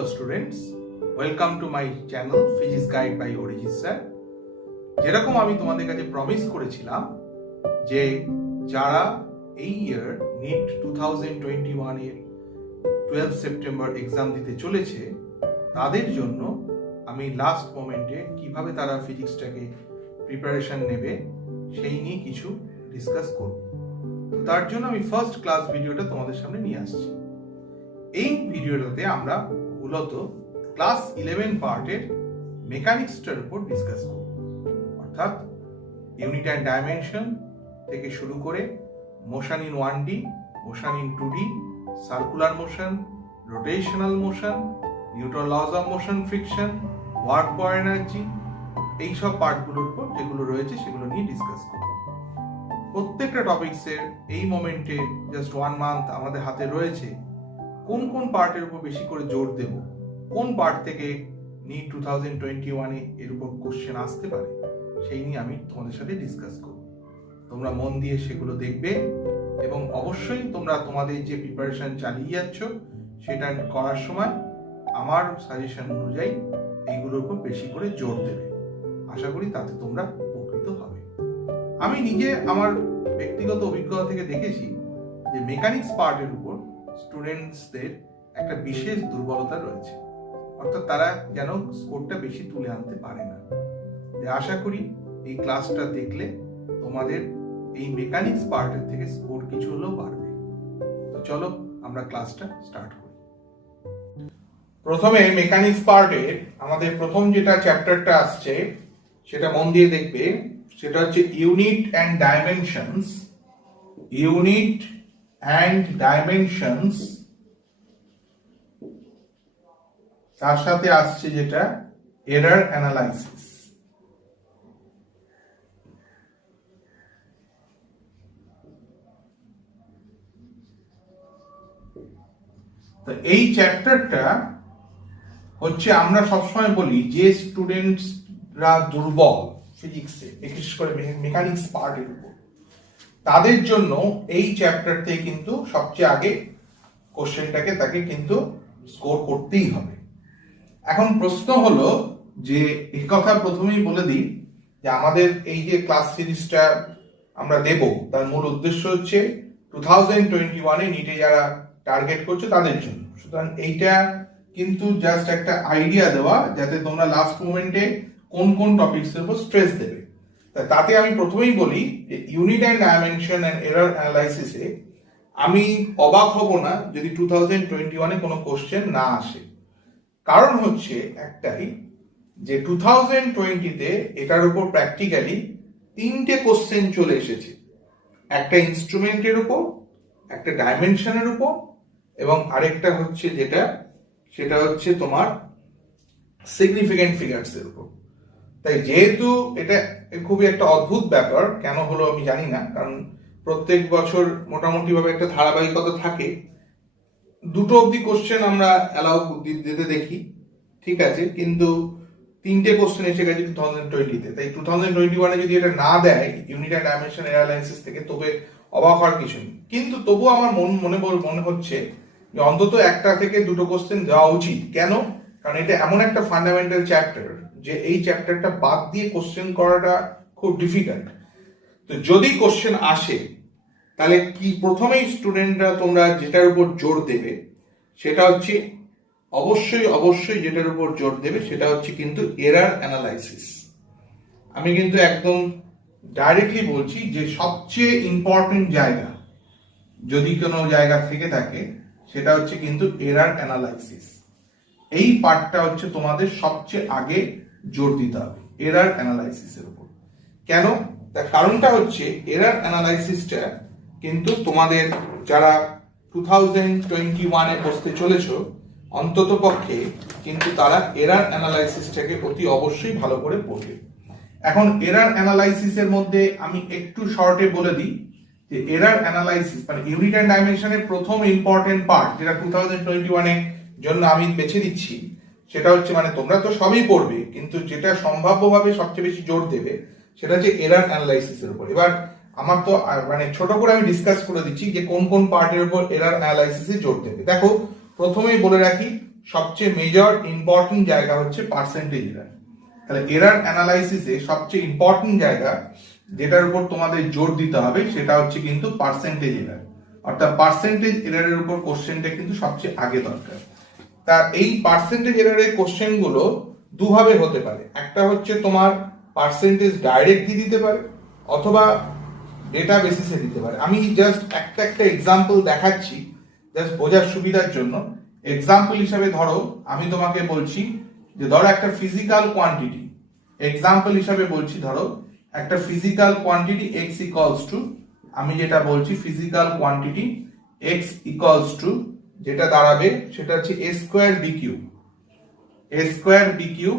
Hello students, welcome to my channel Physics Guide by Orijit sir. যেরকম আমি তোমাদের কাছে প্রমিস করেছিলাম যে যারা এই ইয়ার নিট 2021 এর 12 সেপ্টেম্বর এক্সাম দিতে চলেছে তাদের জন্য আমি লাস্ট মোমেন্টে কিভাবে তারা ফিজিক্সটাকে প্রিপারেশন নেবে সেই নিয়ে কিছু ডিসকাস করব। তার জন্য আমি ফার্স্ট ক্লাস ভিডিওটা তোমাদের সামনে নিয়ে আসছি। এই ভিডিওটাতে আমরা মূলত ক্লাস 11 পার্টের মেকানিক্সটার উপর ডিসকাস করব, অর্থাৎ ইউনিট অ্যান্ড ডাইমেনশন থেকে শুরু করে motion in 1D, motion in 2D, circular motion, rotational motion, Newton lodge of motion, friction, work per energy, এইসব পার্টগুলোর উপর যেগুলো রয়েছে সেগুলো নিয়ে ডিসকাস করব। প্রত্যেকটা টপিক্সের এই মোমেন্টে জাস্ট 1 মান্থ আমাদের হাতে রয়েছে। কোন কোন পার্টের উপর বেশি করে জোর দেব, কোন পার্ট থেকে নিট 2021 এর উপর কোশ্চেন আসতে পারে সেই নিয়ে আমি তোমাদের সাথে ডিসকাস করব। তোমরা মন দিয়ে সেগুলো দেখবে এবং অবশ্যই তোমরা তোমাদের যে প্রিপারেশন চালিয়ে যাচ্ছ সেটা করার সময় আমার সাজেশন অনুযায়ী এইগুলোর উপর বেশি করে জোর দেবে। আশা করি তাতে তোমরা উপকৃত হবে। আমি নিজে আমার ব্যক্তিগত অভিজ্ঞতা থেকে দেখেছি যে মেকানিক্স পার্টের উপর স্টুডেন্টসদের একটা বিশেষ দুর্বলতা রয়েছে, অর্থাৎ তারা যেন স্কোরটা বেশি তুলে আনতে পারে না। আশা করি এই ক্লাসটা দেখলে তোমাদের এই মেকানিক্স পার্টের থেকে স্কোর কিছু হলেও বাড়বে। তো চলো আমরা ক্লাসটা স্টার্ট করি। প্রথমে মেকানিক্স পার্টের আমাদের প্রথম যেটা চ্যাপ্টারটা আসছে সেটা মন দিয়ে দেখবে। সেটা হচ্ছে unit and dimensions. Unit and dimensions, তার সাথে আসছে যেটা এরর অ্যানালাইসিস। তো এই চ্যাপ্টারটা হচ্ছে আমরা সবসময় বলি যে স্টুডেন্টসরা দুর্বল ফিজিক্সে, বিশেষ করে মেকানিক্স পার্টের উপর, তাদের জন্য এই চ্যাপ্টারতে কিন্তু সবচেয়ে আগে কোশ্চেনটাকে তাকে কিন্তু স্কোর করতেই হবে। এখন প্রশ্ন হলো যে এই কথা প্রথমেই বলে দিই যে আমাদের এই যে ক্লাস সিরিজটা আমরা দেব তার মূল উদ্দেশ্য হচ্ছে 2021 নিটে যারা টার্গেট করছে তাদের জন্য। সুতরাং এইটা কিন্তু জাস্ট একটা আইডিয়া দেওয়া যাতে তোমরা লাস্ট মোমেন্টে কোন কোন টপিকসের উপর স্ট্রেস দেবে। তাতে আমি প্রথমেই বলি যে unit and dimension and error অ্যানালাইসিসে আমি অবাক হব না যদি 2021 কোনো কোশ্চেন না আসে। কারণ হচ্ছে একটাই যে 2020-তে এটার উপর প্র্যাকটিক্যালি 3টে কোশ্চেন চলে এসেছে। একটা ইনস্ট্রুমেন্টের উপর, একটা ডাইমেনশনের উপর এবং আরেকটা হচ্ছে সেটা হচ্ছে তোমার সিগনিফিকেন্ট ফিগারস এর উপর। তাই যেহেতু এটা খুবই একটা অদ্ভুত ব্যাপার, কেন হলো আমি জানি না, কারণ প্রত্যেক বছর মোটামুটি ভাবে একটা ধারাবাহিকতা থাকে। 2টো অবধি কোশ্চেন আমরা অ্যালাউ দিতে দেখি, ঠিক আছে, কিন্তু 3টে কোশ্চেন এসে গেছে 2020-তে। তাই 2021-এ যদি এটা না দেয় unit and dimension error analysis থেকে, তবে অবাক হওয়ার কিছু নেই। কিন্তু তবুও আমার মনে হচ্ছে যে অন্তত একটা থেকে 2টো কোশ্চেন দেওয়া উচিত। কেন? কারণ এটা এমন একটা ফান্ডামেন্টাল চ্যাপ্টার যে এই চ্যাপ্টারটা বাদ দিয়ে কোশ্চেন করাটা খুব ডিফিকাল্ট। তো যদি কোশ্চেন আসে তাহলে কি প্রথমেই স্টুডেন্টরা তোমরা যেটার উপর জোর দেবে সেটা হচ্ছে অবশ্যই যেটার উপর জোর দেবে সেটা হচ্ছে কিন্তু এরর অ্যানালাইসিস। আমি কিন্তু একদম ডাইরেক্টলি বলছি যে সবচেয়ে ইম্পর্টেন্ট জায়গা যদি কোনো জায়গা থেকে থাকে সেটা হচ্ছে কিন্তু এরর অ্যানালাইসিস। এই পার্টটা হচ্ছে তোমাদের সবচেয়ে আগে জোর দিতে হবে এরর অ্যানালাইসিসের উপর। কেন? তার কারণটা হচ্ছে এরর অ্যানালাইসিসটা কিন্তু তোমাদের যারা 2021-এ বসতে চলেছো অন্তত পক্ষে কিন্তু তারা এরর অ্যানালাইসিসটাকে অতি অবশ্যই ভালো করে পড়বে। এখন এরর অ্যানালাইসিসের মধ্যে আমি একটু শর্টে বলে দিই যে এরর অ্যানালাইসিস মানে ইউনিট অ্যান্ড ডাইমেনশনের প্রথম ইম্পর্টেন্ট পার্ট যেটা 2021-এর জন্য আমি বেছে দিচ্ছি সেটা হচ্ছে, মানে তোমরা তো সবই পড়বে কিন্তু যেটা সম্ভাব্যভাবে সবচেয়ে বেশি জোর দেবে সেটা হচ্ছে এরর অ্যানালাইসিসের উপর। এবার আমার তো মানে ছোট করে আমি ডিসকাস করে দিচ্ছি যে কোন কোন পার্টের উপর এরর অ্যানালাইসিসে জোর দেবে। দেখো প্রথমেই বলে রাখি সবচেয়ে মেজর ইম্পর্টেন্ট জায়গা হচ্ছে পার্সেন্টেজ এরার। তাহলে এরার অ্যানালাইসিসে সবচেয়ে ইম্পর্টেন্ট জায়গা যেটার উপর তোমাদের জোর দিতে হবে সেটা হচ্ছে কিন্তু পার্সেন্টেজ এরার, অর্থাৎ পার্সেন্টেজ এরারের উপর কোশ্চেনটা কিন্তু সবচেয়ে আগে দরকার। তা এই পার্সেন্টেজ এরারের কোশ্চেন গুলো দুভাবে হতে পারে, একটা হচ্ছে তোমার পার্সেন্টেজ ডাইরেক্টলি দিতে পারে অথবা ডেটা বেসিসে দিতে পারে। আমি জাস্ট একটা এক্সাম্পল দেখাচ্ছি জাস্ট বোঝার সুবিধার জন্য। এক্সাম্পল হিসাবে ধরো আমি তোমাকে বলছি যে ধরো একটা ফিজিক্যাল কোয়ান্টিটি, এক্সাম্পল হিসাবে বলছি ধরো একটা physical quantity x equals to, আমি যেটা বলছি physical quantity x equals to যেটা দাঁড়াবে সেটা হচ্ছে a square b cube, a square b cube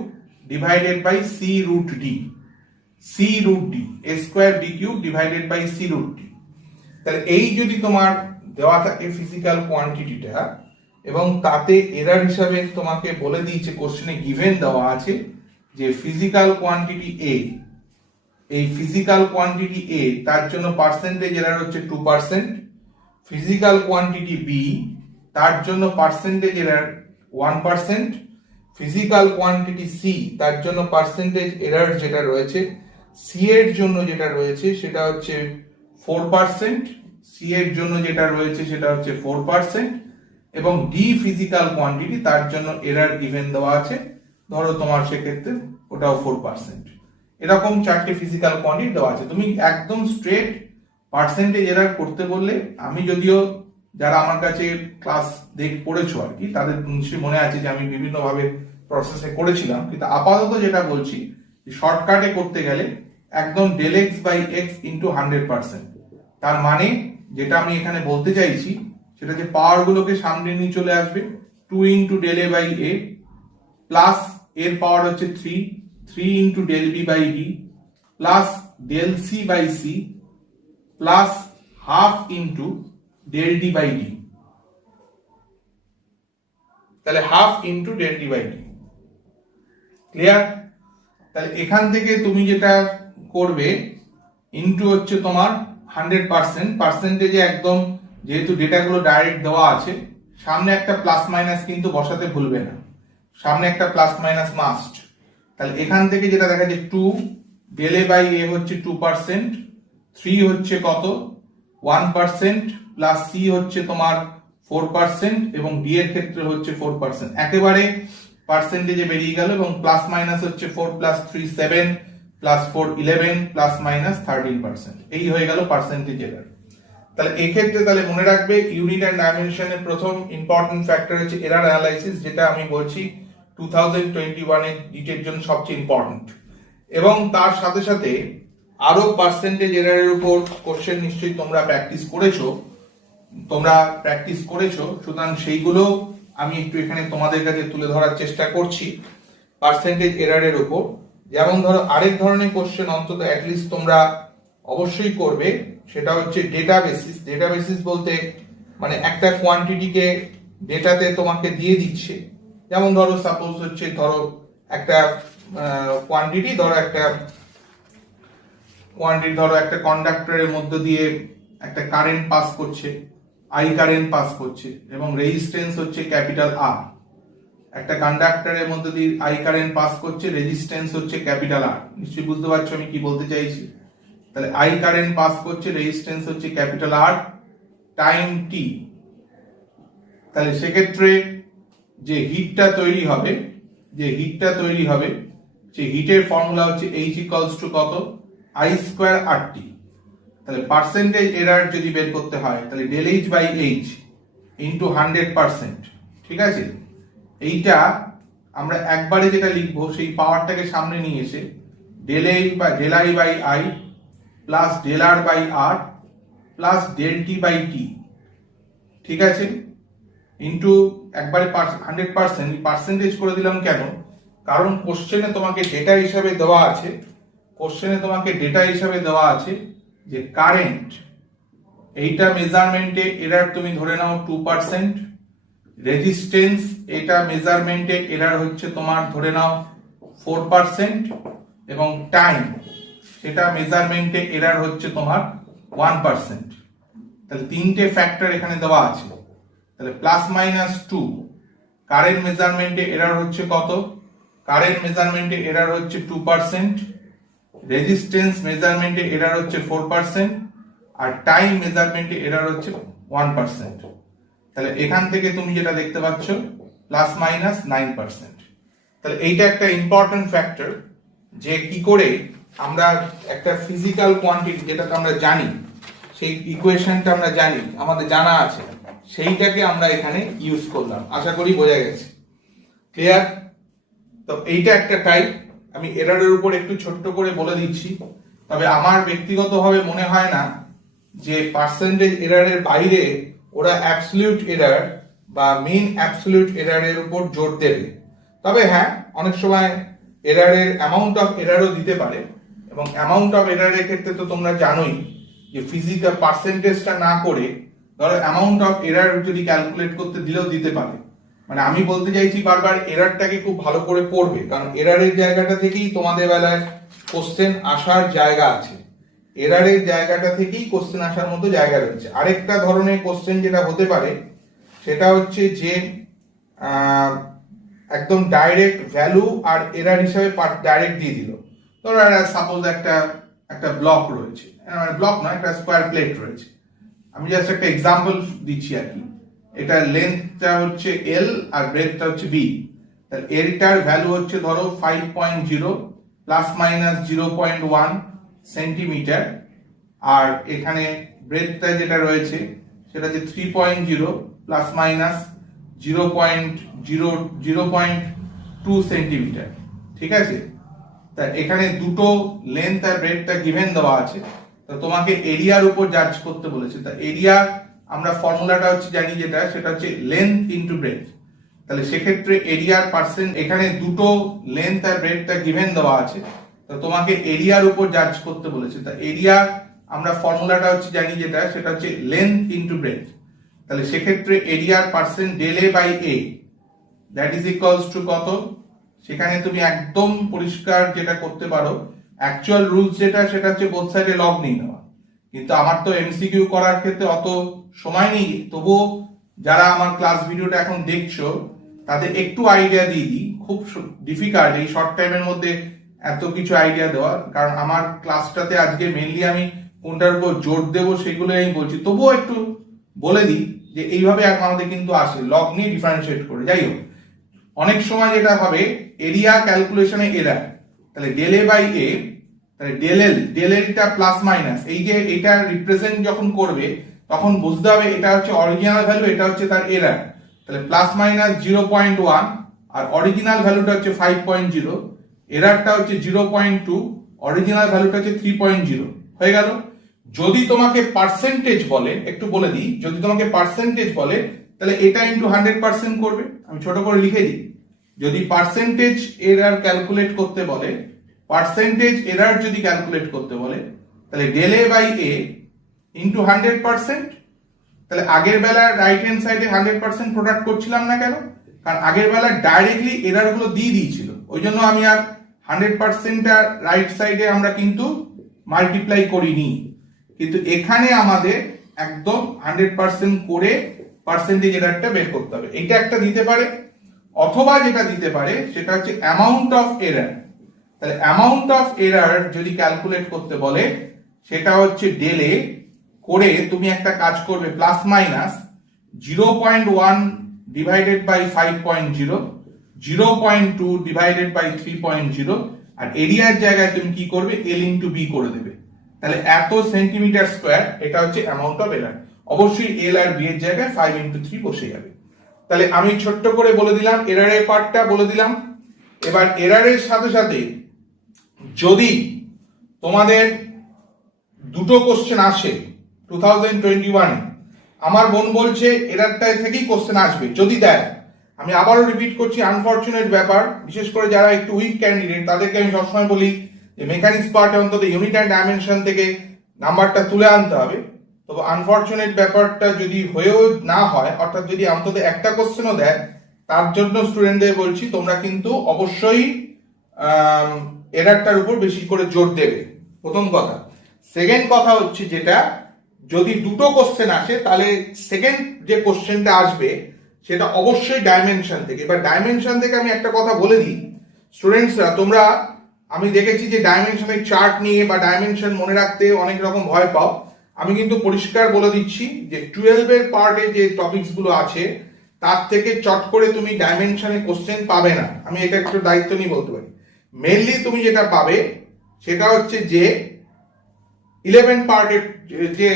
divided by c root d, c root d, a square b cube divided by c root d। তাহলে এই যদি তোমার দেওয়া থাকে ফিজিক্যাল কোয়ান্টিটিটা এবং তাতে এরার হিসাবে তোমাকে বলে দিয়েছে কোশ্চেনে গিভেন দেওয়া আছে যে ফিজিক্যাল কোয়ান্টিটি a, এই ফিজিক্যাল কোয়ান্টিটি a তার জন্য পার্সেন্টেজ এরার হচ্ছে 2%, ফিজিক্যাল কোয়ান্টিটি b তার জন্য percentage error 1%, physical quantity c তার জন্য পার্সেন্টেজ এরার যেটা রয়েছে c এর জন্য যেটা রয়েছে সেটা হচ্ছে 4%, c এর জন্য যেটা রয়েছে সেটা হচ্ছে 4%, এবং d ফিজিক্যাল কোয়ান্টিটি তার জন্য এরার গিভেন দেওয়া আছে ধরো তোমার সেক্ষেত্রে ওটাও 4%। এরকম চারটে ফিজিক্যাল কোয়ান্টিটি দেওয়া আছে। তুমি একদম স্ট্রেট পার্সেন্টেজ এরার করতে বললে, আমি যদিও যারা আমার কাছে ক্লাস পড়েছো আর কি তাদের নিশ্চয়ই মনে আছে যে আমি বিভিন্ন ভাবে প্রসেসে করেছিলাম, কিন্তু আপাতত যেটা বলছি শর্টকাটে করতে গেলে একদম del x by x into 100%। তার মানে যেটা আমি এখানে বলতে চাইছি সেটা যে পাওয়ার গুলোকে সামনে নিয়ে চলে আসবে 2 into del A by A plus এর পাওয়ার হচ্ছে 3 into del B by D plus del C by C plus half into del D by D. তাহলে half into del D by D. Clear? তাহলে এখান থেকে তুমি যেটা করবে into হচ্ছে তোমার 100%, পার্সেন্টেজে একদম যেহেতু ডেটাগুলো ডাইরেক্ট দেওয়া আছে সামনে একটা প্লাস মাইনাস কিন্তু বসাতে ভুলবে না, সামনে একটা প্লাস মাইনাস মাস্ট। তাহলে এখান থেকে যেটা দেখা যায় 2 ডেল এ বাই এ হচ্ছে 2%, 3 হচ্ছে কত 1%, প্লাস সি হচ্ছে তোমার 4% এবং ডি এর ক্ষেত্রে হচ্ছে 4%। একেবারে পার্সেন্টেজে বেরিয়ে গেল এবং প্লাস মাইনাস হচ্ছে 4 প্লাস 3 7 প্লাস 4 11 প্লাস মাইনাস 13%। এই হয়ে গেল পার্সেন্টেজ এরার। তাহলে এই ক্ষেত্রে তাহলে মনে রাখবে ইউনিট এন্ড ডাইমেনশনের প্রথম ইম্পর্টেন্ট ফ্যাক্টর হচ্ছে এরার অ্যানালাইসিস, যেটা আমি বলছি 2021 এর ডিটের জন্য সবচেয়ে ইম্পর্টেন্ট। এবং তার সাথে সাথে আরো পার্সেন্টেজ এরারের উপর কোশ্চেন নিশ্চয়ই তোমরা প্র্যাকটিস করেছো, সুতরাং সেইগুলো আমি একটু এখানে তোমাদের কাছে তুলে ধরার চেষ্টা করছি পার্সেন্টেজ এরারের উপর। যেমন ধরো আরেক ধরনের কোশ্চেন অন্তত অ্যাটলিস্ট তোমরা অবশ্যই করবে, সেটা হচ্ছে ডেটা বেসিস। ডেটা বেসিস বলতে মানে একটা কোয়ান্টিটিকে ডেটাতে তোমাকে দিয়ে দিচ্ছে, যেমন ধরো সাপোজ হচ্ছে ধরো একটা কোয়ান্টিটি ধরো একটা কন্ডাক্টরের মধ্য দিয়ে একটা কারেন্ট পাস করছে, আই কারেন্ট পাস করছে এবং রেজিস্ট্যান্স হচ্ছে ক্যাপিটাল আর। একটা কন্ডাক্টরের মধ্যে দিয়ে আই কারেন্ট পাস করছে, রেজিস্ট্যান্স হচ্ছে ক্যাপিটাল আর। নিশ্চয়ই বুঝতে পারছো আমি কি বলতে চাইছি। তাহলে আই কারেন্ট পাস করছে, রেজিস্ট্যান্স হচ্ছে ক্যাপিটাল আর, টাইম টি। তাহলে সেক্ষেত্রে যে হিটটা তৈরি হবে সেই হিটের ফর্মুলা হচ্ছে H ইকুয়ালস টু কত I স্কয়ার আর টি। তাহলে পার্সেন্টেজ এরার যদি বের করতে হয় তাহলে del H by H into 100%। ঠিক আছে, এইটা আমরা একবারে যেটা লিখবো সেই পাওয়ারটাকে সামনে নিয়ে এসে del I by I plus del R by R plus del T by T. ঠিক আছে, ইন্টু একবারে 100%। পার্সেন্টেজ করে দিলাম কেন? কারণ কোশ্চেনে তোমাকে ডেটা হিসাবে দেওয়া আছে যে কারেন্ট, এইটা মেজারমেন্টে এরার তুমি ধরে নাও 2%, রেজিস্ট্যান্স এটা মেজারমেন্টে এরার হচ্ছে তোমার ধরে নাও 4% এবং টাইম সেটা মেজারমেন্টে এরার হচ্ছে তোমার 1%। তাহলে তিনটে ফ্যাক্টর এখানে দেওয়া আছে। তাহলে প্লাস মাইনাস 2, কারেন্ট মেজারমেন্টে এরার হচ্ছে কত? কারেন্ট মেজারমেন্টে এরার হচ্ছে 2%, রেজিস্ট্যান্স মেজারমেন্টে এরার হচ্ছে 4%, আর টাইম মেজারমেন্টে এরার হচ্ছে 1%। তাহলে এখান থেকে তুমি যেটা দেখতে পাচ্ছ ±9%। তাহলে এইটা একটা ইম্পর্টেন্ট ফ্যাক্টর, যে কি করে আমরা একটা ফিজিক্যাল কোয়ান্টিটি যেটাকে আমরা জানি, সেই ইকুয়েশনটা আমরা জানি, আমাদের জানা আছে, সেইটাকে আমরা এখানে ইউজ করলাম। আশা করি বোঝা গেছে, ক্লিয়ার? তো এইটা একটা টাইপ। আমি এররের উপর একটু ছোট্ট করে বলে দিচ্ছি, তবে আমার ব্যক্তিগতভাবে মনে হয় না যে পার্সেন্টেজ এররের বাইরে ওরা অ্যাবসলিউট এরর বা মিন অ্যাবসলিউট এররের উপর জোর দেবে। তবে হ্যাঁ, অনেক সময় এররের অ্যামাউন্ট অফ এররও দিতে পারে, এবং অ্যামাউন্ট অফ এররের ক্ষেত্রে তো তোমরা জানোই যে ফিজিক্যাল পার্সেন্টেজটা না করে ধরো অ্যামাউন্ট অফ এরর যদি ক্যালকুলেট করতে দিলেও দিতে পারে। মানে আমি বলতে চাইছি বারবার এররটাকে খুব ভালো করে পড়বে, কারণ এররের জায়গাটা থেকেই তোমাদের বেলায় কোশ্চেন আসার জায়গা আছে। এররের জায়গাটা থেকেই কোশ্চেন আসার মতো জায়গা রয়েছে। আরেকটা ধরনের কোশ্চেন যেটা হতে পারে সেটা হচ্ছে যে একদম ডাইরেক্ট ভ্যালু আর এরর হিসাবে ডাইরেক্ট দিয়ে দিল। ধরো সাপোজ একটা ব্লক রয়েছে, ব্লক নয়, একটা স্কোয়ার প্লেট রয়েছে। আমি জাস্ট একটা এক্সাম্পল দিচ্ছি আর কি। এটা লেন্থটা হচ্ছে এল আর ব্রেডটা হচ্ছে বি। তাহলে এলটার ভ্যালু হচ্ছে ধরো 5.0 ±0.1 সেন্টিমিটার, আর এখানে ব্রেডটা যেটা রয়েছে সেটা হচ্ছে 3.0 ±0.2 সেন্টিমিটার। ঠিক আছে? তা এখানে দুটো লেন্থ আর ব্রেডটা গিভেন দেওয়া আছে, তো তোমাকে এরিয়ার উপর জাজ করতে বলেছে। তা এরিয়া আমরা ফর্মুলাটা হচ্ছে জানি, যেটা সেটা হচ্ছে লেন্থ ইনটু ব্রেডথ। তাহলে সেক্ষেত্রে এরিয়ার পার্সেন্ট, এখানে দুটো লেন্থ আর ব্রেডটা গিভেন দেওয়া আছে, তো তোমাকে এরিয়ার উপর জাজ করতে বলেছে। তা এরিয়া আমরা ফর্মুলাটা হচ্ছে জানি, যেটা সেটা হচ্ছে লেন্থ ইনটু ব্রেডথ। তাহলে সেক্ষেত্রে এরিয়ার percent del A by A, that is equals to কত? সেখানে তুমি একদম পরিষ্কার যেটা করতে পারো, অ্যাকচুয়াল রুলস যেটা সেটা হচ্ছে বোথ সাইডে লগ নিয়ে নেওয়া। কিন্তু আমার তো এমসিকিউ করার ক্ষেত্রে অত সময় নেই, তবুও যারা আমার ক্লাস ভিডিওটা এখন দেখছো তাদের একটু আইডিয়া দিয়ে দিই। খুব ডিফিকাল্ট এই শর্ট টাইমের মধ্যে এত কিছু আইডিয়া দেওয়া, কারণ আমার ক্লাসটাতে আজকে মেনলি আমি কোনটার উপর জোর দেবো সেগুলো আমি বলছি। তবুও একটু বলে দিই যে এইভাবে আমাদের কিন্তু আসে লগ নিয়ে ডিফারেন্সিয়েট করে। যাই হোক, অনেক সময় যেটা হবে এরিয়া ক্যালকুলেশনে এরার, তাহলে ডেল এ বাই এ, তাহলে ডেল এলটা প্লাস মাইনাস, এই যে এটা রিপ্রেজেন্ট যখন করবে তখন বুঝতে হবে এটা হচ্ছে অরিজিনাল ভ্যালু, এটা হচ্ছে তার এরার। তাহলে প্লাস মাইনাস 0.1 আর অরিজিনাল ভ্যালুটা হচ্ছে 5.0, এরারটা হচ্ছে 0.2, অরিজিনাল ভ্যালুটা হচ্ছে 3.0। হয়ে গেল। যদি তোমাকে পার্সেন্টেজ বলে, একটু বলে দিই, যদি তোমাকে পার্সেন্টেজ বলে তাহলে এটা ইনটু 100% করবে। আমি ছোট করে লিখে দিই, যদি পার্সেন্টেজ এরার ক্যালকুলেট করতে বলে, পার্সেন্টেজ এরার যদি ক্যালকুলেট করতে বলে, তাহলে del A by A into 100%। তাহলে আগের বেলার রাইট হ্যান্ড সাইডে 100% প্রোডাক্ট করছিলাম না কেন? কারণ আগের বেলা ডাইরেক্টলি এরার গুলো দিয়ে দিয়েছিল, ওই জন্য আমি আর 100%টা রাইট সাইডে আমরা কিন্তু মাল্টিপ্লাই করিনি। কিন্তু এখানে আমাদের একদম 100% করে পার্সেন্টেজ এরারটা বের করতে হবে। এটা একটা দিতে পারে, অথবা যেটা দিতে পারে সেটা হচ্ছে অ্যামাউন্ট অফ এরার। তাহলে অ্যামাউন্ট অফ এরার যদি ক্যালকুলেট করতে বলে, সেটা হচ্ছে ডেল এ করে তুমি একটা কাজ করবে, plus minus 0.1 divided by 5.0, 0.2 divided by 3.0, আর এরিয়ার জায়গায় তুমি কি করবে, এল ইনটু বি করে দেবে। তাহলে এত সেন্টিমিটার স্কোয়ার, এটা হচ্ছে অ্যামাউন্ট অফ এরার। অবশ্যই এল আর বি এর জায়গায় 5 × 3 বসে যাবে। তাহলে আমি ছোট্ট করে বলে দিলাম এরারের পার্টটা বলে দিলাম। এবার এরারের সাথে সাথে যদি তোমাদের দুটো কোশ্চেন আসে 2021-এ, আমার বোন বলছে এরারটা থেকেই কোশ্চেন আসবে যদি দেয়। আমি আবারও রিপিট করছি, আনফরচুনেট ব্যাপার, বিশেষ করে যারা একটু উইক ক্যান্ডিডেট তাদেরকে আমি সবসময় বলি যে মেকানিক্স পার্টে অন্তত ইউনিট অ্যান্ড ডাইমেনশন থেকে নাম্বারটা তুলে আনতে হবে। তবে আনফরচুনেট ব্যাপারটা যদি হয়েও না হয়, অর্থাৎ যদি অন্তত একটা কোশ্চেনও দেয়, তার জন্য স্টুডেন্টদের বলছি তোমরা কিন্তু অবশ্যই এরারটার উপর বেশি করে জোর দেবে, প্রথম কথা। সেকেন্ড কথা হচ্ছে, যেটা যদি দুটো কোশ্চেন আসে তাহলে সেকেন্ড যে কোশ্চেনটা আসবে সেটা অবশ্যই ডাইমেনশন থেকে। এবার ডাইমেনশন থেকে আমি একটা কথা বলে দিই স্টুডেন্টসরা, তোমরা আমি দেখেছি যে ডাইমেনশনের চার্ট নিয়ে বা ডাইমেনশন মনে রাখতে অনেক রকম ভয় পাও। আমি কিন্তু পরিষ্কার বলে দিচ্ছি যে 12 এর পার্টে যে টপিকস গুলো আছে তার থেকে চট করে তুমি ডাইমেনশনে কোশ্চেন পাবে না, আমি এটা একটু দায়িত্ব নিয়ে বলতে পারি। মেনলি তুমি যেটা পাবে সেটা হচ্ছে যে 11 পার্টের যে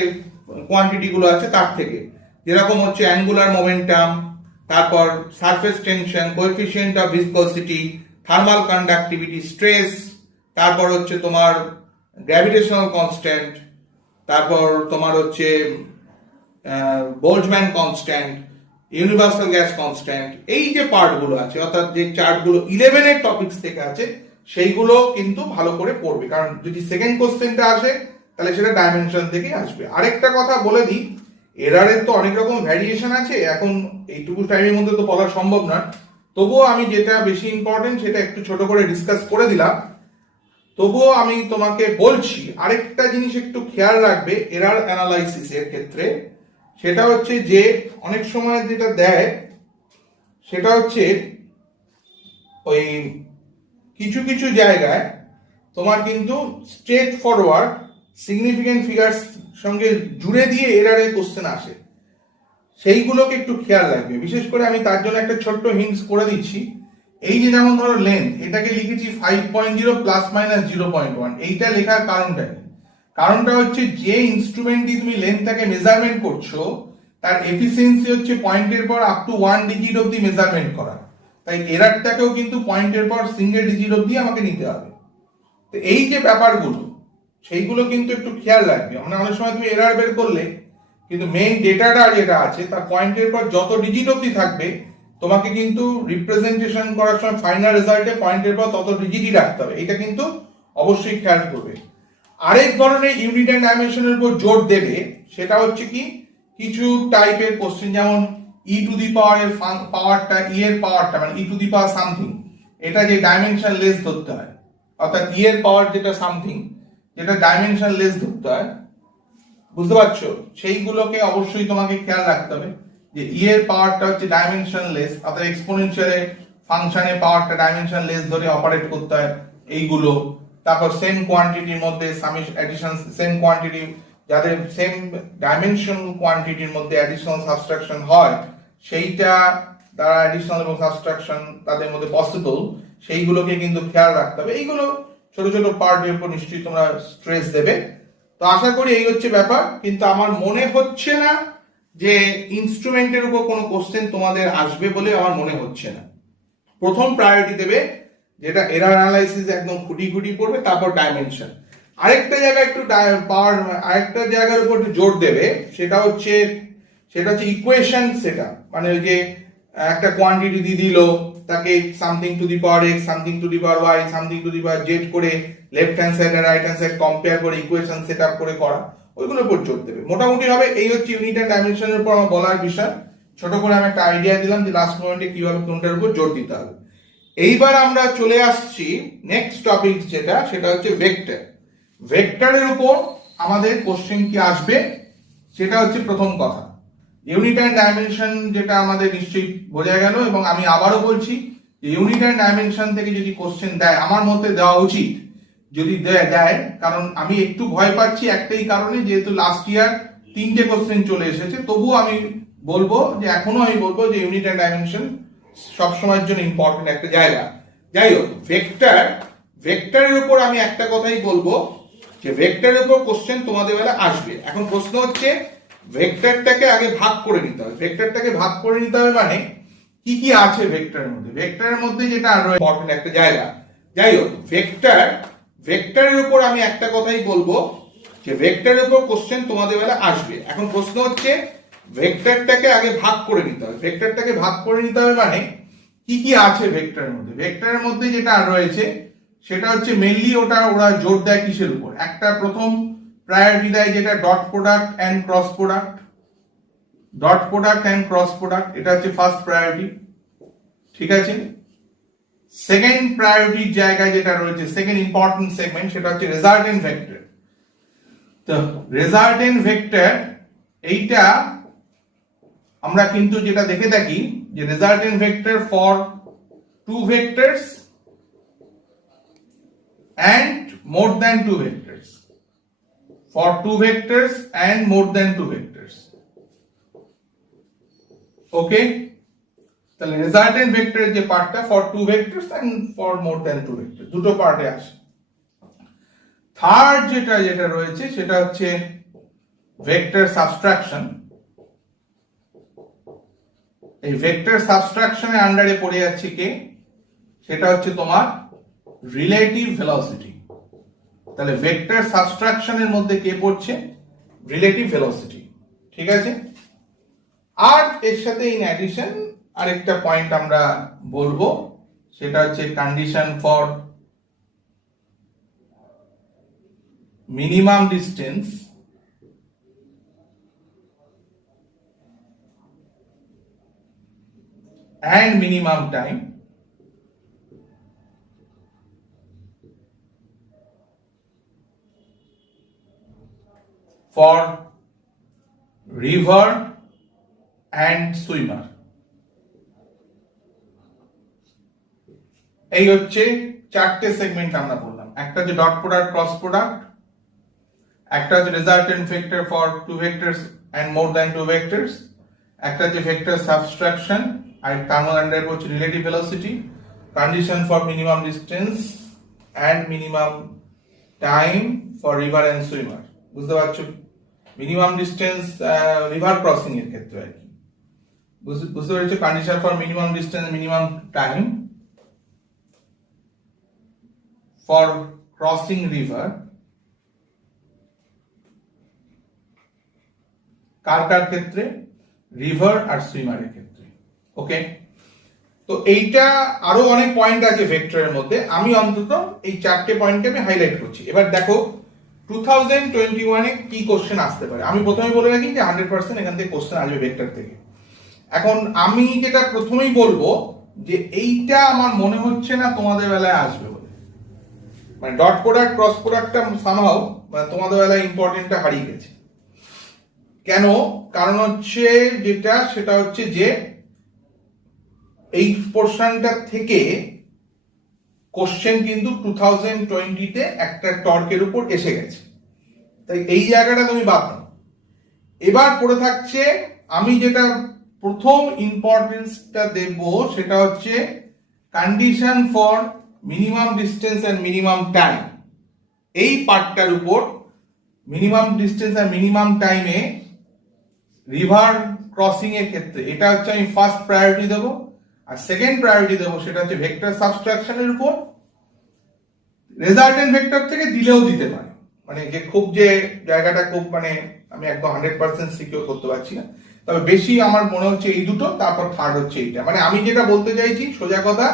কোয়ান্টিটি গুলো আছে তার থেকে, যেরকম হচ্ছে অ্যাঙ্গুলার মোমেন্টাম, তারপর surface tension, coefficient of viscosity, thermal conductivity, stress, তারপর হচ্ছে তোমার গ্র্যাভিটেশনাল কনস্ট্যান্ট, তারপর তোমার হচ্ছে Boltzmann constant, universal gas constant, এই যে পার্টগুলো আছে অর্থাৎ যে চার্টগুলো 11 এর টপিকস থেকে আছে সেইগুলো কিন্তু ভালো করে পড়বে, কারণ যদি সেকেন্ড কোশ্চেনটা আসে তাহলে সেটা ডাইমেনশন থেকেই আসবে। আরেকটা কথা বলে দিই, এরারের তো অনেক রকম ভ্যারিয়েশন আছে, এখন এইটুকু টাইমের মধ্যে তো বলা সম্ভব না, তবুও আমি যেটা বেশি ইম্পর্টেন্ট সেটা একটু ছোট করে ডিসকাস করে দিলাম। তবুও আমি তোমাকে বলছি আরেকটা জিনিস একটু খেয়াল রাখবে এরার অ্যানালাইসিসের ক্ষেত্রে, সেটা হচ্ছে যে অনেক সময় যেটা দেয় সেটা হচ্ছে ওই কিছু কিছু জায়গায় তোমার কিন্তু স্ট্রেট ফরওয়ার্ড সিগনিফিকেন্ট ফিগার্স সঙ্গে জুড়ে দিয়ে এরারে কোশ্চেন আসে, সেইগুলোকে একটু খেয়াল রাখবে। বিশেষ করে আমি তার জন্য একটা ছোট্ট হিন্টস করে দিচ্ছি। এই যে যেমন ধরো লেন্থ, এটাকে লিখেছি 5.0 প্লাস মাইনাস 0.1, এইটা লেখার কারণটা কি? কারণটা হচ্ছে যে ইনস্ট্রুমেন্ট দিয়ে তুমি লেন্থটাকে মেজারমেন্ট করছো তার এফিসিয়েন্সি হচ্ছে পয়েন্টের পর আপ টু 1 ডিজিট অব্দি মেজারমেন্ট করা, তাই এরারটাকেও কিন্তু পয়েন্টের পর সিঙ্গেল ডিজিট অব্দি আমাকে নিতে হবে। তো এই যে ব্যাপারগুলো সেইগুলো কিন্তু একটু খেয়াল রাখবে। মানে অনেক সময় তুমি এরার বের করলে কিন্তু মেইন ডেটাটা যেটা আছে তার পয়েন্টের পর যত ডিজিট অব্দি থাকবে তোমাকে কিন্তু রিপ্রেজেন্টেশন করার সময় ফাইনাল রেজাল্টে পয়েন্টের পর তত ডিজিটই রাখতে হবে, এটা কিন্তু অবশ্যই খেয়াল করবে। আরেক ধরনের ইউনিট এন্ড ডাইমেনশনের উপর জোর দেবে সেটা হচ্ছে কি, কিছু টাইপের কোশ্চেন যেমন ই টু দি পাওয়ার এর পাওয়ারটা, ই এর পাওয়ারটা মানে ই টু দি পাওয়ার সামথিং, এটা যে ডাইমেনশন লেস ধরতে হয়, অর্থাৎ ই এর পাওয়ার যেটা সামথিং যেটা ডাইমেনশন লেস ধরতে হয়, বুঝতে পারছো? সেইগুলোকে অবশ্যই তোমাকে খেয়াল রাখতে হবে যে ই এর পাওয়ারটা হচ্ছে ডাইমেনশন লেস, অর্থাৎ এক্সপোনেনশিয়ালের ফাংশনের পাওয়ারটা ডাইমেনশন লেস ধরে অপারেট করতে হয় এইগুলো। তারপর সেম কোয়ান্টিটির মধ্যে সামেশন অ্যাডিশন, সেম কোয়ান্টিটি যাদের সেম ডাইমেনশন কোয়ান্টিটির মধ্যে অ্যাডিশনাল সাবট্রাকশন হয় সেইটা দ্বারা অ্যাডিশনাল এবং সাবট্রাকশন তাদের মধ্যে পসিবল, সেইগুলোকে কিন্তু খেয়াল রাখতে হবে। এইগুলো ছোট ছোট পার্টের উপর নিশ্চয়ই তোমরা স্ট্রেস দেবে। তো আশা করি এই হচ্ছে ব্যাপার, কিন্তু আমার মনে হচ্ছে না যে ইনস্ট্রুমেন্টের উপর কোনো কোশ্চেন তোমাদের আসবে বলে আমার মনে হচ্ছে না। প্রথম প্রায়োরিটি দেবে যেটা এরার অ্যানালাইসিস একদম খুঁটি খুঁটি পড়বে, তারপর ডাইমেনশন। আরেকটা জায়গায় একটু পাওয়ার, আরেকটা জায়গার উপর একটু জোর দেবে সেটা হচ্ছে ইকুয়েশন সেটা, মানে ওই যে একটা কোয়ান্টিটি দিয়ে দিল তাকে something to the power X, something to the power Y, something to the power Z করে লেফট হ্যান্ড সাইড আর রাইট হ্যান্ড সাইড কম্পেয়ার করে ইকুয়েশন সেট আপ করে করা, ওইগুলোর উপর জোর দেবে মোটামুটি হবে। এই হচ্ছে ইউনিট এন্ড ডাইমেনশনের উপর আমার বলার বিষয়। ছোট করে আমি একটা আইডিয়া দিলাম যে লাস্ট মোমেন্টে কিভাবে কোনটার উপর জোর দিতে হবে। এইবার আমরা চলে আসছি নেক্সট টপিক যেটা, সেটা হচ্ছে ভেক্টর। ভেক্টরের উপর আমাদের কোশ্চেন কি আসবে সেটা হচ্ছে প্রথম কথা। ইউনিট অ্যান্ড ডাইমেনশন যেটা আমাদের নিশ্চয়ই বোঝা গেল, এবং আমি আবারও বলছি ইউনিট অ্যান্ড ডাইমেনশন থেকে যদি কোশ্চেন দেয় আমার মতে দেওয়া উচিত, যদি দেয়, কারণ আমি একটু ভয় পাচ্ছি একটাই কারণে, যেহেতু লাস্ট ইয়ার 3টে কোশ্চেন চলে এসেছে, তবুও আমি বলবো যে এখনো আমি বলবো যে ইউনিট অ্যান্ড ডাইমেনশন সবসময়ের জন্য ইম্পর্টেন্ট একটা জায়গা। যাই হোক, ভেক্টরের উপর আমি একটা কথাই বলবো যে ভেক্টরের উপর কোশ্চেন তোমাদের বেলা আসবে। এখন প্রশ্ন হচ্ছে ভেক্টরটাকে আগে ভাগ করে নিতে হবে। ভেক্টরটাকে ভাগ করে নিতে হবে মানে কি কি আছে ভেক্টরের মধ্যে, ভেক্টরের মধ্যে যেটা আরো ইম্পর্টেন্ট একটা জায়গা। যাই হোক, ভেক্টরের উপর আমি একটা কথাই বলবো যে ভেক্টরের উপর কোশ্চেন তোমাদের বেলা আসবে। এখন প্রশ্ন হচ্ছে ভেক্টরটাকে আগে ভাগ করে নিতে হবে। ভেক্টরটাকে ভাগ করে নিতে হবে মানে কি কি আছে ভেক্টরের মধ্যে। ভেক্টরের মধ্যে যেটা রয়েছে সেটা হচ্ছে মেইনলি ওরা জোর দেয় কিসের উপর, একটা প্রথম প্রায়োরিটি দেয় যেটা dot product and cross product. Dot product and cross product এটা হচ্ছে ফার্স্ট প্রায়োরিটি, ঠিক আছে। সেকেন্ড প্রায়োরিটির জায়গায় যেটা রয়েছে, সেকেন্ড ইম্পর্টেন্ট সেগমেন্ট, সেটা হচ্ছে রেজাল্টেন্ট ভেক্টর। তো রেজাল্টেন্ট ভেক্টর এইটা আমরা কিন্তু যেটা দেখে থাকি যে resultant vector for two vectors and more than two vectors, for two vectors and more than two vectors. Okay, তাহলে রেজাল্টেন্ট ভেক্টরের যে পার্টটা for two vectors and for more than two vector দুটো পার্টে আসে। থার্ড যেটা রয়েছে সেটা হচ্ছে ভেক্টর সাবট্রাকশন। এই ভেক্টর সাবট্রাকশনের আন্ডারে পড়ে যাচ্ছে কে? সেটা হচ্ছে তোমার রিলেটিভ ভেলোসিটি। তাহলে ভেক্টর সাবট্রাকশনের মধ্যে কে পড়ছে? Relative velocity. ঠিক আছে, আর এর সাথে ইন অ্যাডিশন আরেকটা পয়েন্ট আমরা বলবো, সেটা হচ্ছে condition for minimum distance and minimum time for river and swimmer। এই হচ্ছে চারটে সেগমেন্ট আমরা বললাম। একটা হচ্ছে ডট প্রোডাক্ট ক্রস প্রোডাক্ট, একটা হচ্ছে resultant vector for two vectors and more than two vectors, একটা হচ্ছে ভেক্টর সাবট্রাকশন, আর তার আন্ডারে হচ্ছে relative velocity, condition for minimum distance and minimum time for river and swimmer. বুঝতে পারছো? মিনিমাম ডিস্টেন্স রিভার ক্রসিং এর ক্ষেত্রে আর কি বুঝতে পেরেছো। Condition for minimum distance minimum time for crossing river কার কার ক্ষেত্রে? রিভার আর সুইমারের ক্ষেত্রে। ওকে, তো এইটা আরো অনেক পয়েন্ট আছে ভেক্টরের মধ্যে, আমি অন্তত এই চারটে পয়েন্টকে আমি হাইলাইট করছি। এবার দেখো 2021 এ কি কোশ্চেন আসতে পারে। আমি প্রথমে বলে রাখি যে 100% এখান থেকে কোশ্চেন আসবে ভেক্টর থেকে। এখন আমি যেটা প্রথমেই বলবো যে এইটা আমার মনে হচ্ছে না তোমাদের বেলায় আসবে বলে, মানে ডট প্রোডাক্ট ক্রস প্রোডাক্টটা সামহাও মানে তোমাদের বেলায় ইম্পর্টেন্টটা হারিয়ে গেছে। কেন? কারণ হচ্ছে সেটা হচ্ছে যে এই পোর্শনটা থেকে কোশ্চেন কিন্তু 2020 তে একটা টর্কের উপর এসে গেছে, তাই এই জায়গাটা তুমি বাদ দাও। এবার পড়ে থাকছে, আমি যেটা প্রথম ইম্পর্টেন্সটা দেব সেটা হচ্ছে condition for minimum distance and minimum time. এই পার্টটার উপর মিনিমাম ডিস্টেন্স আর মিনিমাম টাইমে রিভার ক্রসিং এর ক্ষেত্রে এটা হচ্ছে আমি ফার্স্ট প্রায়োরিটি দেবো, আর সেকেন্ড প্রায়োরিটি দেবো সেটা হচ্ছে ভেক্টর সাবট্রাকশনের উপর। রেজাল্টেন্ট ভেক্টর থেকে দিলেও দিতে পারে, মানে যে খুব যে জায়গাটা খুব মানে আমি একদম 100% সিকিউর করতে পারছি না, তবে বেশি আমার মনে হচ্ছে এই দুটো, তারপর থার্ড হচ্ছে এইটা। মানে আমি যেটা বলতে চাইছি সোজা কথা,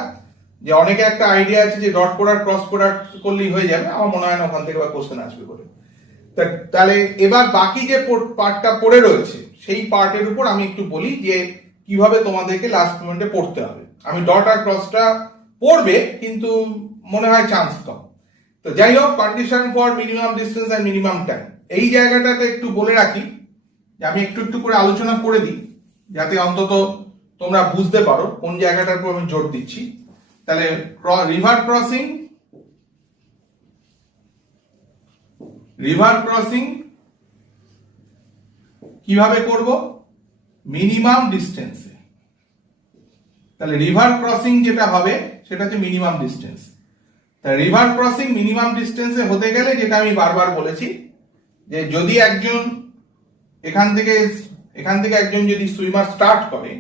যে অনেকে একটা আইডিয়া আছে যে ডট প্রোডাক্ট ক্রস প্রোডাক্ট করলেই হয়ে যাবে, আমার মনে হয় না ওখান থেকে বা কোশ্চেন আসবে বলে। তাহলে এবার বাকি যে পার্টটা পড়ে রয়েছে সেই পার্টের উপর আমি একটু বলি যে কিভাবে তোমাদেরকে লাস্ট মোমেন্টে পড়তে হবে। আমি ডট আর ক্রসটা পড়বে কিন্তু মনে হয় চান্স কম। তো যাই হোক, কন্ডিশন ফর মিনিমাম ডিস্টেন্স আর মিনিমাম টাইম, এই জায়গাটাতে একটু বলে রাখি যে আমি একটু একটু করে আলোচনা করে দিই যাতে অন্তত তোমরা বুঝতে পারো কোন জায়গাটার উপর আমি জোর দিচ্ছি। তাহলে রিভার ক্রসিং কিভাবে করব? মিনিমাম ডিস্টেন্সে। তাহলে রিভার ক্রসিং যেটা হবে সেটা হচ্ছে মিনিমাম ডিস্টেন্স। তাহলে রিভার ক্রসিং মিনিমাম ডিস্টেন্সে হতে গেলে যেটা আমি বারবার বলেছি যে যদি একজন এখান থেকে একজন যদি সুইমার স্টার্ট করে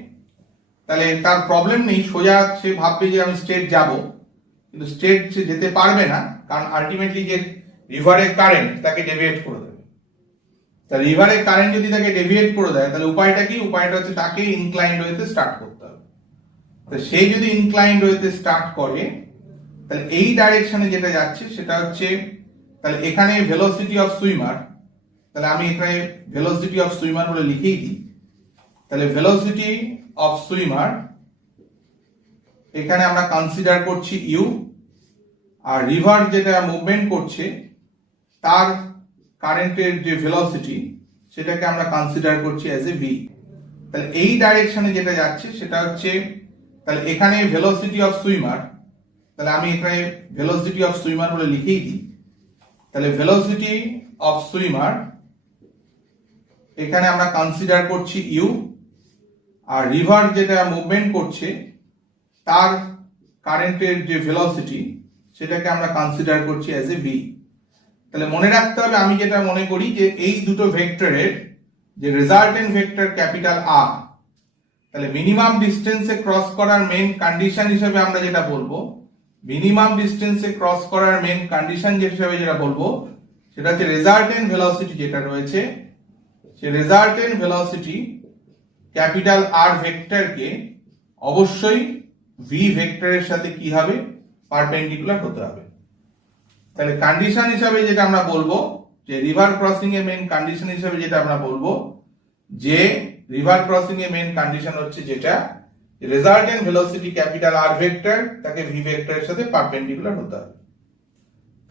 তাহলে তার প্রবলেম নেই, সোজা সে ভাববে যে আমি স্ট্রেট যাব, কিন্তু স্ট্রেট সে যেতে পারবে না, কারণ আলটিমেটলি যে রিভারের কারেন্ট তাকে ডেভিয়েট করে দেবে। তা রিভারের কারেন্ট যদি তাকে ডেভিয়েট করে দেয় তাহলে উপায়টা কি? উপায়টা হচ্ছে তাকে ইনক্লাইন্ড ওয়েতে স্টার্ট করতে হবে। তো সেই যদি ইনক্লাইন্ড ওয়েতে স্টার্ট করে তাহলে এই ডাইরেকশনে যেটা যাচ্ছে সেটা হচ্ছে, তাহলে এখানে ভেলোসিটি অফ সুইমার, তাহলে আমি এখানে ভেলোসিটি অফ সুইমার বলে লিখেই দিই। তাহলে ভেলোসিটি অফ সুইমার এখানে আমরা কনসিডার করছি ইউ, আর রিভার যেটা মুভমেন্ট করছে তার কারেন্টের যে ভেলোসিটি সেটাকে আমরা কনসিডার করছি অ্যাজ এ ভি। তাহলে এই ডাইরেকশনে যেটা যাচ্ছে সেটা হচ্ছে, তাহলে এখানে ভেলোসিটি অফ সুইমার, তাহলে আমি এখানে ভেলোসিটি অফ সুইমার বলে লিখেই দিই। তাহলে ভেলোসিটি অফ সুইমার এখানে আমরা কনসিডার করছি ইউ, আর রিভার যেটা মুভমেন্ট করছে তার কারেন্টের যে ভেলোসিটি সেটাকে আমরা কনসিডার করছি অ্যাজ এ ভি। তাহলে মনে রাখতে হবে, আমি যেটা মনে করি যে এই দুটো ভেক্টরের যে রেজাল্টেন্ট ভেক্টর ক্যাপিটাল আর, তাহলে মিনিমাম ডিস্টেন্সে ক্রস করার মেইন কন্ডিশন হিসেবে আমরা যেটা বলবো, মিনিমাম ডিস্টেন্সে ক্রস করার মেইন কন্ডিশন হিসেবে যেটা বলবো সেটা হচ্ছে রেজাল্টেন্ট ভেলোসিটি যেটা রয়েছে, সেই রেজাল্টেন্ট ভেলোসিটি ক্যাপিটাল আর ভেক্টরকে অবশ্যই ভি ভেক্টরের সাথে কি হবে, পারপেন্ডিকুলার হতে হবে। তাহলে কন্ডিশন হিসাবে যেটা আমরা বলবো, যে রিভার ক্রসিং এর মেইন কন্ডিশন হিসাবে যেটা আমরা বলবো, যে রিভার ক্রসিং এর মেইন কন্ডিশন হচ্ছে যেটা resultant velocity capital R vector তাকে ভি ভেক্টরের সাথে পারপেন্ডিকুলার হতে হবে।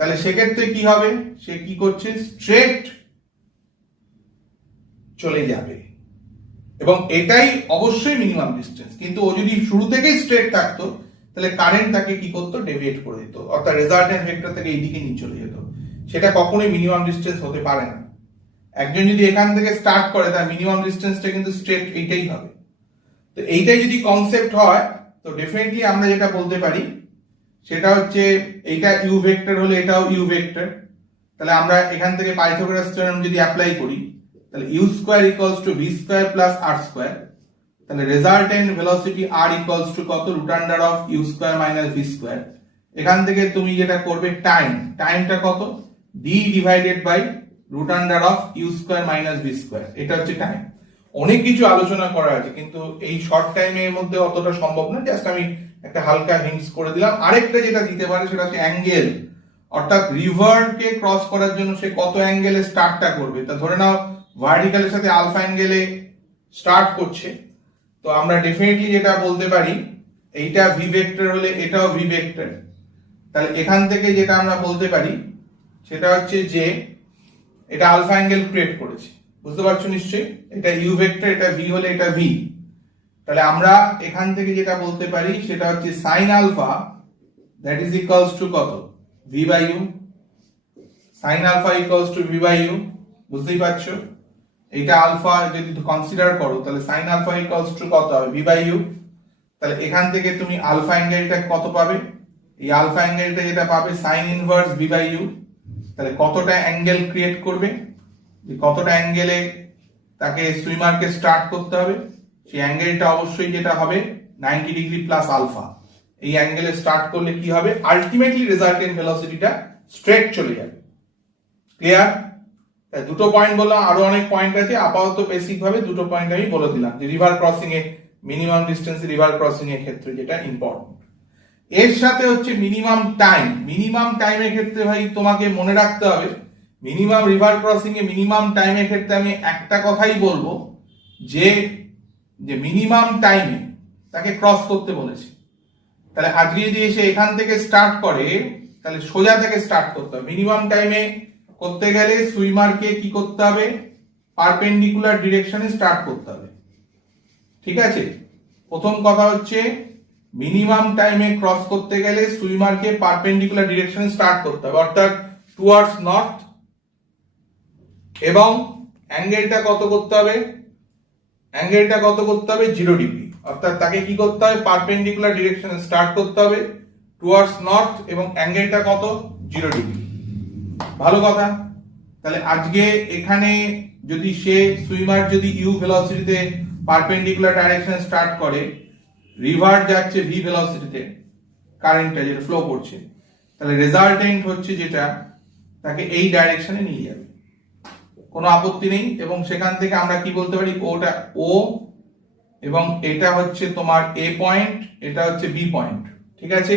তাহলে সেক্ষেত্রে কি হবে, সে কি করছে, স্ট্রেট চলে যাবে, এবং এটাই অবশ্যই মিনিমাম ডিস্টেন্স। কিন্তু ও যদি শুরু থেকেই স্ট্রেট থাকতো তাহলে কারেন্ট তাকে কি করতো, ডেভিয়েট করে দিত, অর্থাৎ রেজাল্টেন্ট ভেক্টর থেকে এইদিকে নিয়ে চলে যেত। সেটা কখনোই মিনিমাম ডিস্টেন্স হতে পারে না। একজন যদি এখান থেকে স্টার্ট করে তার মিনিমাম ডিস্টেন্সটা কিন্তু স্ট্রেট এইটাই হবে। তো এইটাই যদি কনসেপ্ট হয় তো ডেফিনেটলি আমরা যেটা বলতে পারি সেটা হচ্ছে এইটা ইউ ভেক্টর হলে এটাও ইউ ভেক্টর। তাহলে আমরা এখান থেকে পাইথাগোরাস থিওরেম যদি অ্যাপ্লাই করি, তাহলে U square equals to V square plus R square. তাহলে resultant velocity R equals to কত, root under of U square minus V square. এখান থেকে তুমি যেটা করবে টাইমটা কত, D divided by root under of U square minus V square. এটা হচ্ছে টাইম। অনেক কিছু আলোচনা করা আছে কিন্তু এই শর্ট টাইমের মধ্যে অতটা সম্ভব না, জাস্ট আমি একটা হালকা হিন্টস করে দিলাম। আরেকটা যেটা দিতে পারে সেটা হচ্ছে অ্যাঙ্গেল, অর্থাৎ রিভারকে ক্রস করার জন্য সে কত অ্যাঙ্গেলে স্টার্টটা করবে। তা ধরে নাও ভার্টিক্যালের সাথে আলফা অ্যাঙ্গেলে স্টার্ট করছে, তো আমরা ডেফিনেটলি যেটা বলতে পারি এইটা ভি ভেক্টর হলে এটাও ভি ভেক্টর। তাহলে এখান থেকে যেটা আমরা বলতে পারি সেটা হচ্ছে যে এটা আলফা অ্যাঙ্গেল ক্রিয়েট করেছে, বুঝতে পারছো নিশ্চয়ই। এটা ইউ ভেক্টর, এটা ভি হলে এটা ভি। তাহলে আমরা এখান থেকে যেটা বলতে পারি সেটা হচ্ছে sine alpha that is equals to কত, V by U. Sine alpha equals to V by U, বুঝতেই পারছো। এটা আলফা যদি কনসিডার করো তাহলে সাইন আলফা ইকুয়ালস টু কত হবে, ভি বাই ইউ। তাহলে এখান থেকে তুমি আলফা অ্যাঙ্গেলটা কত পাবে, এই আলফা অ্যাঙ্গেলটা যেটা পাবে sine inverse V by U. তাহলে কতটা অ্যাঙ্গেল ক্রিয়েট করবে, কতটা অ্যাঙ্গেলে তাকে সুইমারকে স্টার্ট করতে হবে, সেই অ্যাঙ্গেলটা অবশ্যই যেটা হবে 90 ডিগ্রি প্লাস আলফা। এই অ্যাঙ্গেলে স্টার্ট করলে কি হবে, আলটিমেটলি রেজাল্টেন্ট ভেলোসিটিটা স্ট্রেট চলে যাবে। ক্লিয়ার? দুটো পয়েন্ট বললাম, আরো অনেক পয়েন্ট আছে, আপাতত বেসিক ভাবে দুটো পয়েন্ট আমি বলে দিলাম যে রিভার ক্রসিং এ মিনিমাম ডিস্টেন্স রিভার ক্রসিং এর ক্ষেত্রে যেটা ইম্পর্টেন্ট। এর সাথে হচ্ছে মিনিমাম টাইম। মিনিমাম টাইমের ক্ষেত্রে ভাই তোমাকে মনে রাখতে হবে, মিনিমাম রিভার ক্রসিং এ মিনিমাম টাইমের ক্ষেত্রে আমি একটা কথাই বলবো যে মিনিমাম টাইমে তাকে ক্রস করতে বলেছি। তাহলে আজকে যদি এসে এখান থেকে স্টার্ট করে তাহলে সোজা থেকে স্টার্ট করতে হবে। মিনিমাম টাইমে করতে গেলে সুইমারকে কি করতে হবে, পারপেন্ডিকুলার ডিরেকশনে স্টার্ট করতে হবে। ঠিক আছে, প্রথম কথা হচ্ছে মিনিমাম টাইমে ক্রস করতে গেলে সুইমারকে পারপেন্ডিকুলার ডিরেকশনে স্টার্ট করতে হবে, অর্থাৎ টুয়ার্ডস নর্থ। এবং অ্যাঙ্গেলটা কত করতে হবে, অ্যাঙ্গেলটা কত করতে হবে, 0 ডিগ্রি। অর্থাৎ তাকে কি করতে হবে, পারপেন্ডিকুলার ডিরেকশনে স্টার্ট করতে হবে টুয়ার্ডস নর্থ, এবং অ্যাঙ্গেলটা কত, 0 ডিগ্রি। ভালো কথা। তাহলে আজকে এখানে যদি সে সুইমার যদি ইউ ভেলোসিটিতে পারপেন্ডিকুলার ডাইরেকশনে স্টার্ট করে, রিভার যাচ্ছে ভি ভেলোসিটিতে, কারেন্টটা যেটা ফ্লো করছে, তাহলে রেজাল্টেন্ট হচ্ছে যেটা তাকে এই ডাইরেকশনে নিয়ে যাবে, কোনো আপত্তি নেই। এবং সেখান থেকে আমরা কি বলতে পারি, ওটা ও এবং এটা হচ্ছে তোমার এ পয়েন্ট, এটা হচ্ছে বি পয়েন্ট। ঠিক আছে,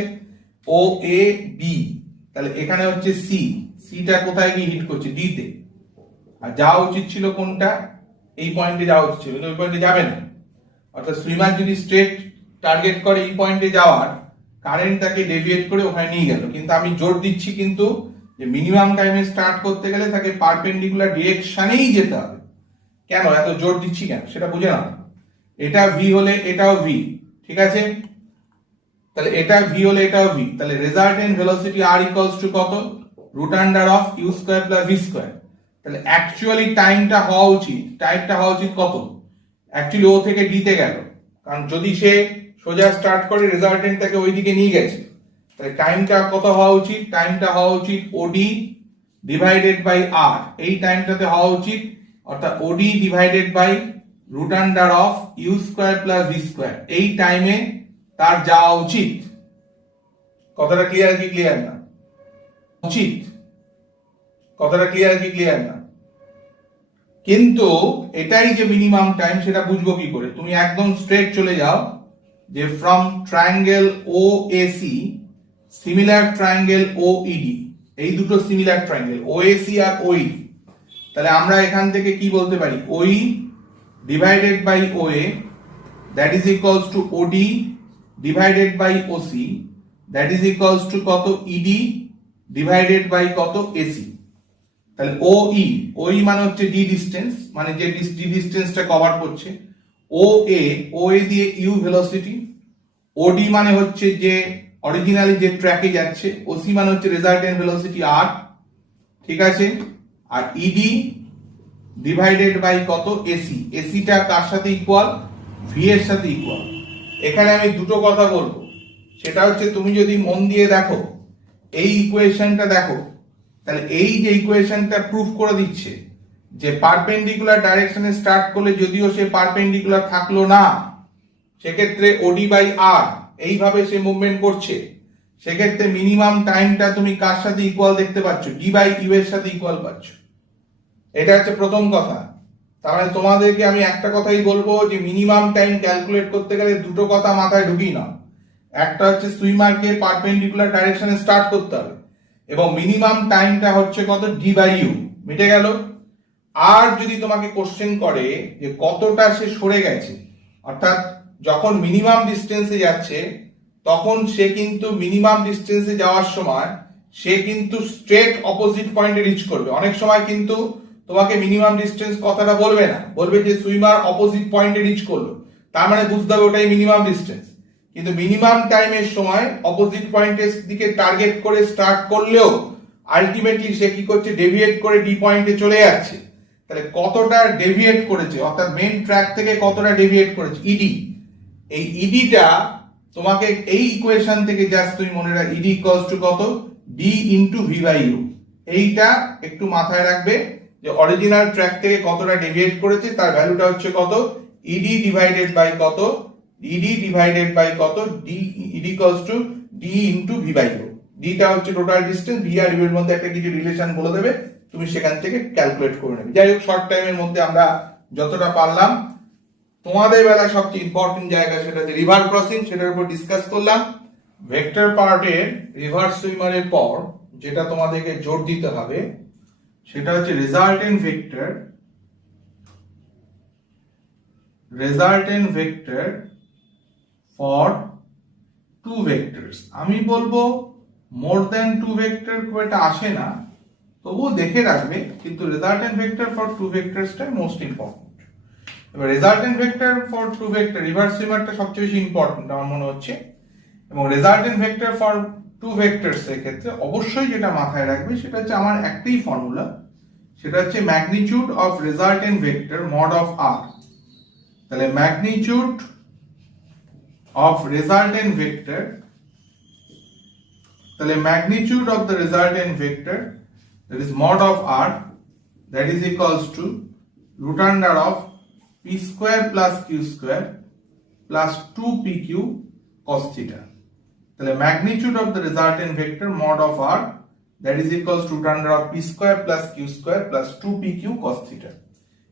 ও এ বি। তাহলে এখানে হচ্ছে সি, সিটা কোথায় গিয়ে হিট করছে, ডি তে। আর যাওয়া উচিত ছিল কোনটা, এই পয়েন্টে যাওয়া উচিত ছিল, কিন্তু ওই পয়েন্টে যাবে না। অর্থাৎ সুইমার যদি স্ট্রেট টার্গেট করে এই পয়েন্টে যাওয়ার, কারেন্ট তাকে ডেভিয়েট করে ওখানে নিয়ে গেল। কিন্তু আমি জোর দিচ্ছি কিন্তু যে মিনিমাম টাইমে স্টার্ট করতে গেলে তাকে পারপেন্ডিকুলার ডিরেকশনেই যেতে হবে। কেন এত জোর দিচ্ছি কেন সেটা বুঝে নাও। এটা ভি হলে এটাও ভি, ঠিক আছে? তাহলে এটা ভি হলে এটাও ভি, তাহলে resultant velocity R equals to কত? Root under of U square plus V square. তাহলে অ্যাকচুয়ালি টাইমটা হওয়া উচিত কত? অ্যাকচুয়ালি ও থেকে ডি তে গেল, কারণ যদি সে সোজা স্টার্ট করে রেজাল্টেন্টটাকে ওইদিকে নিয়ে গেছে, তাহলে টাইমটা কত হওয়া উচিত? টাইমটা হওয়া উচিত ওডি ডিভাইডেড বাই আর। এই টাইমটাতে হওয়া উচিত, অর্থাৎ OD divided by root under of U square plus V square. এই টাইমে তার যাওয়া উচিত। কথাটা ক্লিয়ার কি ক্লিয়ার না? উচিত, কথাটা ক্লিয়ার কি ক্লিয়ার না? কিন্তু এটাই যে মিনিমাম টাইম, সেটা বুঝবো কি করে? তুমি একদম স্ট্রেট চলে যাও যে from triangle O AC similar triangle O ED, এই দুটো সিমিলার ট্রায়াঙ্গেল ওএসি আর ওইডি। তাহলে আমরা এখান থেকে কি বলতে পারি? OE divided by OA that is equals to OD divided by OC that is equals to কত? ইডি ডিভাইডেড বাই কত? এসি। তাহলে ওই মানে হচ্ছে ডি ডিস্টেন্স, মানে যে ডি ডিস্টেন্সটা কভার করছে। ও এ দিয়ে ইউ ভেলোসিটি, ওডি মানে হচ্ছে যে অরিজিনালি যে ট্র্যাকে যাচ্ছে, ওসি মানে হচ্ছে রেজাল্টেন্ট ভেলোসিটি আর, ঠিক আছে? আর ইডি ডিভাইডেড বাই কত? এসি। এসিটা কার সাথে ইকুয়াল? ভি এর সাথে ইকুয়াল। এখানে আমি দুটো কথা বলবো, সেটা হচ্ছে তুমি যদি মন দিয়ে দেখো এই ইকুয়েশনটা দেখো, তাহলে এই যে ইকুয়েশনটা প্রুফ করে দিচ্ছে যে পারপেন্ডিকুলার ডাইরেকশনে স্টার্ট করলে যদিও সে পারপেন্ডিকুলার থাকলো না, সেক্ষেত্রে ওডি বাই আর এইভাবে সে মুভমেন্ট করছে, সেক্ষেত্রে মিনিমাম টাইমটা তুমি কার সাথে ইকুয়াল দেখতে পাচ্ছ? ডি বাই ইউ এর সাথে ইকুয়াল পাচ্ছ। এটা হচ্ছে প্রথম কথা। তার মানে তোমাদেরকে আমি একটা কথাই বলবো যে মিনিমাম টাইম ক্যালকুলেট করতে গেলে দুটো কথা মাথায় ঢুকিয়ে নাও। একটা হচ্ছে সুইমারকে পারপেন্ডিকুলার ডাইরেকশনে স্টার্ট করতে হবে, এবং মিনিমাম টাইমটা হচ্ছে কত? D by U. মিটে গেল। আর যদি তোমাকে কোশ্চেন করে যে কতটা সে সরে গেছে, অর্থাৎ যখন মিনিমাম ডিস্টেন্সে যাচ্ছে তখন সে কিন্তু মিনিমাম ডিস্টেন্সে যাওয়ার সময় সে কিন্তু স্ট্রেট অপোজিট পয়েন্টে রিচ করবে। অনেক সময় কিন্তু তোমাকে মিনিমাম ডিস্টেন্স কথাটা বলবে না, বলবে যে সুইমার অপোজিট পয়েন্টে রিচ করলো, তার মানে বুঝতে হবে ওটাই মিনিমাম ডিস্টেন্স। কিন্তু মিনিমাম টাইমের সময় অপোজিট পয়েন্টের দিকে টার্গেট করে স্টার্ট করলেও আলটিমেটলি সে কি করছে? ডেভিয়েট করে ডি পয়েন্টে চলে যাচ্ছে। তাহলে কতটা ডেভিয়েট করেছে, অর্থাৎ মেইন ট্র্যাক থেকে কতটা ডেভিয়েট করেছে? ইডি। এই ইডিটা তোমাকে এই ইকুয়েশন থেকে জাস্ট তুমি মনে রাখ, ইডি ইকুয়ালস টু কত? D into V by U. এইটা একটু মাথায় রাখবে যে অরিজিনাল ট্র্যাক থেকে কতটা ডেভিয়েট করেছে তার ভ্যালুটা হচ্ছে কত? ইডি ডিভাইডেড বাই কত? ইডি ডিভাইডেড বাই কত? D ED equals to D into V by U. ডিটা হচ্ছে টোটাল ডিসটেন্স, ভি আর ইউ এর মধ্যে একটা কিছু রিলেশন বলে দেবে, তুমি সেখান থেকে ক্যালকুলেট করে নেবে। যাই হোক, শর্ট টাইমের মধ্যে আমরা যতটা পারলাম, তোমাদের বেলা সবচেয়ে ইম্পর্টেন্ট জায়গা সেটা হচ্ছে রিভার ক্রসিং, সেটার উপর ডিসকাস করলাম। ভেক্টর পার্টের রিভার্স সুইমারের পর যেটা তোমাদেরকে জোর দিতে হবে সেটা হচ্ছে resultant vector for two vectors. আমি বলবো মোর দ্যান টু ভেক্টর খুব একটা আসে না, তবুও দেখে রাখবে, কিন্তু রেজাল্টেন্ট ভেক্টর ফর টু ভেক্টরসটাই মোস্ট ইম্পর্টেন্ট। এবার resultant vector for two vector rivers সুইমারটা সবচেয়ে বেশি ইম্পর্টেন্ট আমার মনে হচ্ছে। এবং resultant vector for two vectors এর ক্ষেত্রে অবশ্যই যেটা মাথায় রাখবে সেটা হচ্ছে আমার একটাই ফর্মুলা, সেটা হচ্ছে magnitude of resultant vector mod of R. তাহলে ম্যাগনিটিউড অফ রেজাল্টেন্ট ভেক্টর, তাহলে magnitude of the resultant vector that is mod of r, that is equals to root under of p square plus q square plus 2pq cos theta. তাহলে magnitude of the resultant vector mod of r, that is equals to root under of p square plus q square plus 2pq cos theta.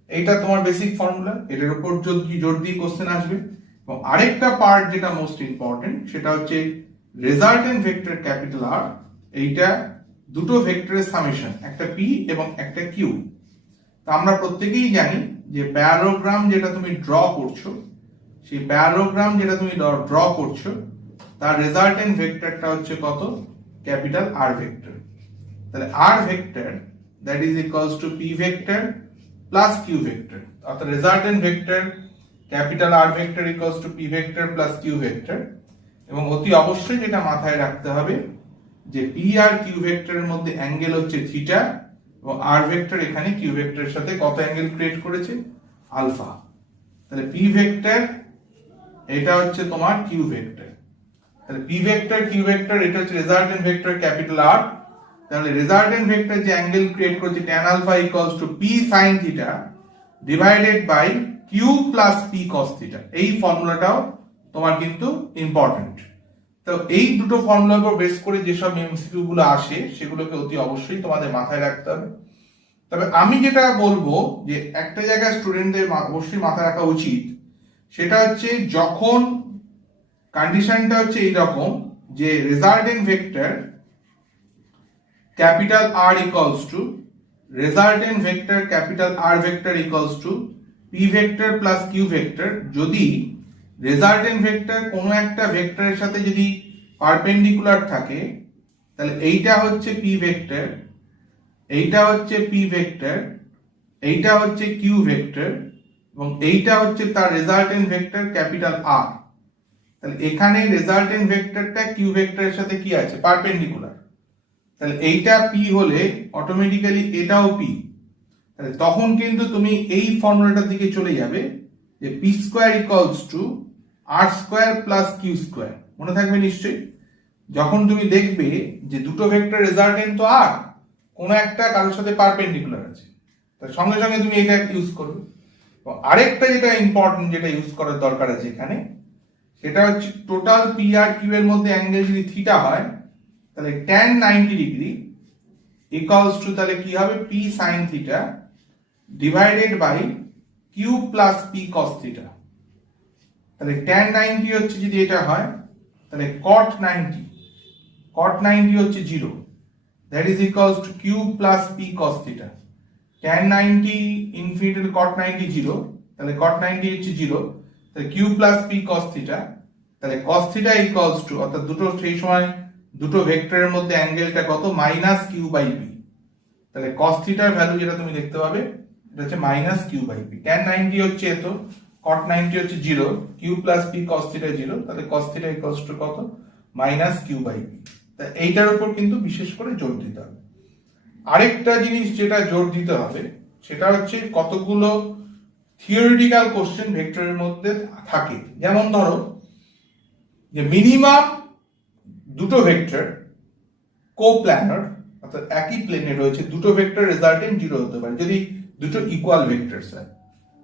এইটা তোমার basic formula, এটার উপর যদি জোর দিয়ে question আসবে। এবং আরেকটা পার্ট যেটা মোস্ট ইম্পর্টেন্ট সেটা হচ্ছে রেজাল্টেন্ট ভেক্টর ক্যাপিটাল আর। এইটা দুটো ভেক্টরের সামেশন, একটা পি এবং একটা কিউ। তা আমরা প্রত্যেকেই জানি যে প্যারালোগ্রাম যেটা তুমি ড্র করছো, সেই প্যারালোগ্রাম যেটা তুমি ড্র করছো তার রেজাল্টেন্ট ভেক্টরটা হচ্ছে কত? Capital R vector. তাহলে R vector that is equals to P vector plus Q vector, অর্থাৎ resultant vector capital R vector equals to P vector plus Q vector, এবং অতি অবশ্যই যেটা মাথায় রাখতে হবে যে পি আর কিউ ভেক্টরের মধ্যে অ্যাঙ্গেল হচ্ছে থিটা, এবং আর ভেক্টর এখানে কিউ ভেক্টরের সাথে কত অ্যাঙ্গেল ক্রিয়েট করেছে, আলফা। তাহলে পি ভেক্টর এটা হচ্ছে তোমার কিউ ভেক্টর, তাহলে পি ভেক্টর কিউ ভেক্টর এটা হচ্ছে রেজাল্টেন্ট ভেক্টর ক্যাপিটাল আর। তাহলে রেজাল্টেন্ট ভেক্টর যে অ্যাঙ্গেল ক্রিয়েট করেছে tan alpha equals to P sin theta divided by Q plus P cos theta. এই ফর্মুলাটাও তোমার কিন্তু ইম্পর্টেন্ট। তো এই দুটো ফর্মুলার উপর বেস করে যেসব এমসিকিউ গুলো আসে সেগুলোকে অতি অবশ্যই তোমাদের মাথায় রাখতে হবে। তবে আমি যেটা বলবো যে একটা জায়গায় স্টুডেন্টদের অবশ্যই মাথায় রাখা উচিত, সেটা হচ্ছে যখন কন্ডিশনটা হচ্ছে এইরকম যে resultant vector capital R equals to resultant vector capital R vector equals to P vector plus Q vector, যদি রেজাল্টেন্ট ভেক্টর কোনো একটা ভেক্টরের সাথে যদি পারপেন্ডিকুলার থাকে, তাহলে এইটা হচ্ছে পি ভেক্টর, এইটা হচ্ছে পি ভেক্টর, এইটা হচ্ছে কিউ ভেক্টর, এবং এইটা হচ্ছে তার রেজাল্টেন্ট ভেক্টর ক্যাপিটাল আর। তাহলে এখানে রেজাল্টেন্ট ভেক্টরটা কিউ ভেক্টরের সাথে কি আছে, পারপেন্ডিকুলার। তাহলে এইটা পি হলে অটোমেটিক্যালি এটাও পি। তাহলে তখন কিন্তু তুমি এই ফর্মুলাটার দিকে চলে যাবে যে P square equals to R square plus Q square. মনে থাকবে নিশ্চয়ই, যখন তুমি দেখবে যে দুটো ভেক্টর রেজাল্টেন্ট তো আর কোনো একটা কারোর সাথে পারপেন্ডিকুলার আছে, তার সঙ্গে সঙ্গে তুমি এটা ইউজ করবে। আরেকটা যেটা ইম্পর্টেন্ট যেটা ইউজ করার দরকার আছে এখানে, সেটা হচ্ছে টোটাল পি আর কিউ এর মধ্যে অ্যাঙ্গেল যদি থিটা হয়, তাহলে tan 90 ডিগ্রি ইকুয়ালস টু তাহলে কি হবে, P sin theta divided by Q plus P cos theta. তাহলে tan 90 হচ্ছে যদি এটা হয়, তাহলে cot 90 হচ্ছে 0, that is equals to q plus p cos theta. tan 90 infinity to cot 90 0, তাহলে cot 90 হচ্ছে 0, তাহলে q plus p cos theta, তাহলে cos theta equals to, অর্থাৎ দুটো সেই সময় দুটো ভেক্টরের মধ্যে অ্যাঙ্গেলটা কত, মাইনাস কিউ বাই পি। তাহলে cos theta এর ভ্যালু যেটা তুমি দেখতে পাবে এটা হচ্ছে minus Q by P. tan 90 হচ্ছে এত, cot 90 হচ্ছে 0, q plus p cos theta 0, তাহলে cos theta equals to কত, মাইনাস কিউ বাই পি। তা এইটার উপর কিন্তু বিশেষ করে জোর দিতে হবে। আরেকটা জিনিস যেটা জোর দিতে হবে সেটা হচ্ছে কতগুলো থিওরিটিক্যাল কোশ্চেন ভেক্টরের মধ্যে থাকে। যেমন ধরো যে মিনিমাম দুটো ভেক্টর কোপ্ল্যানার, অর্থাৎ একই প্লেনে রয়েছে, দুটো ভেক্টর রেজাল্টেন্ট 0 হতে পারে যদি দুটো ইকুয়াল ভেক্টরস হয়,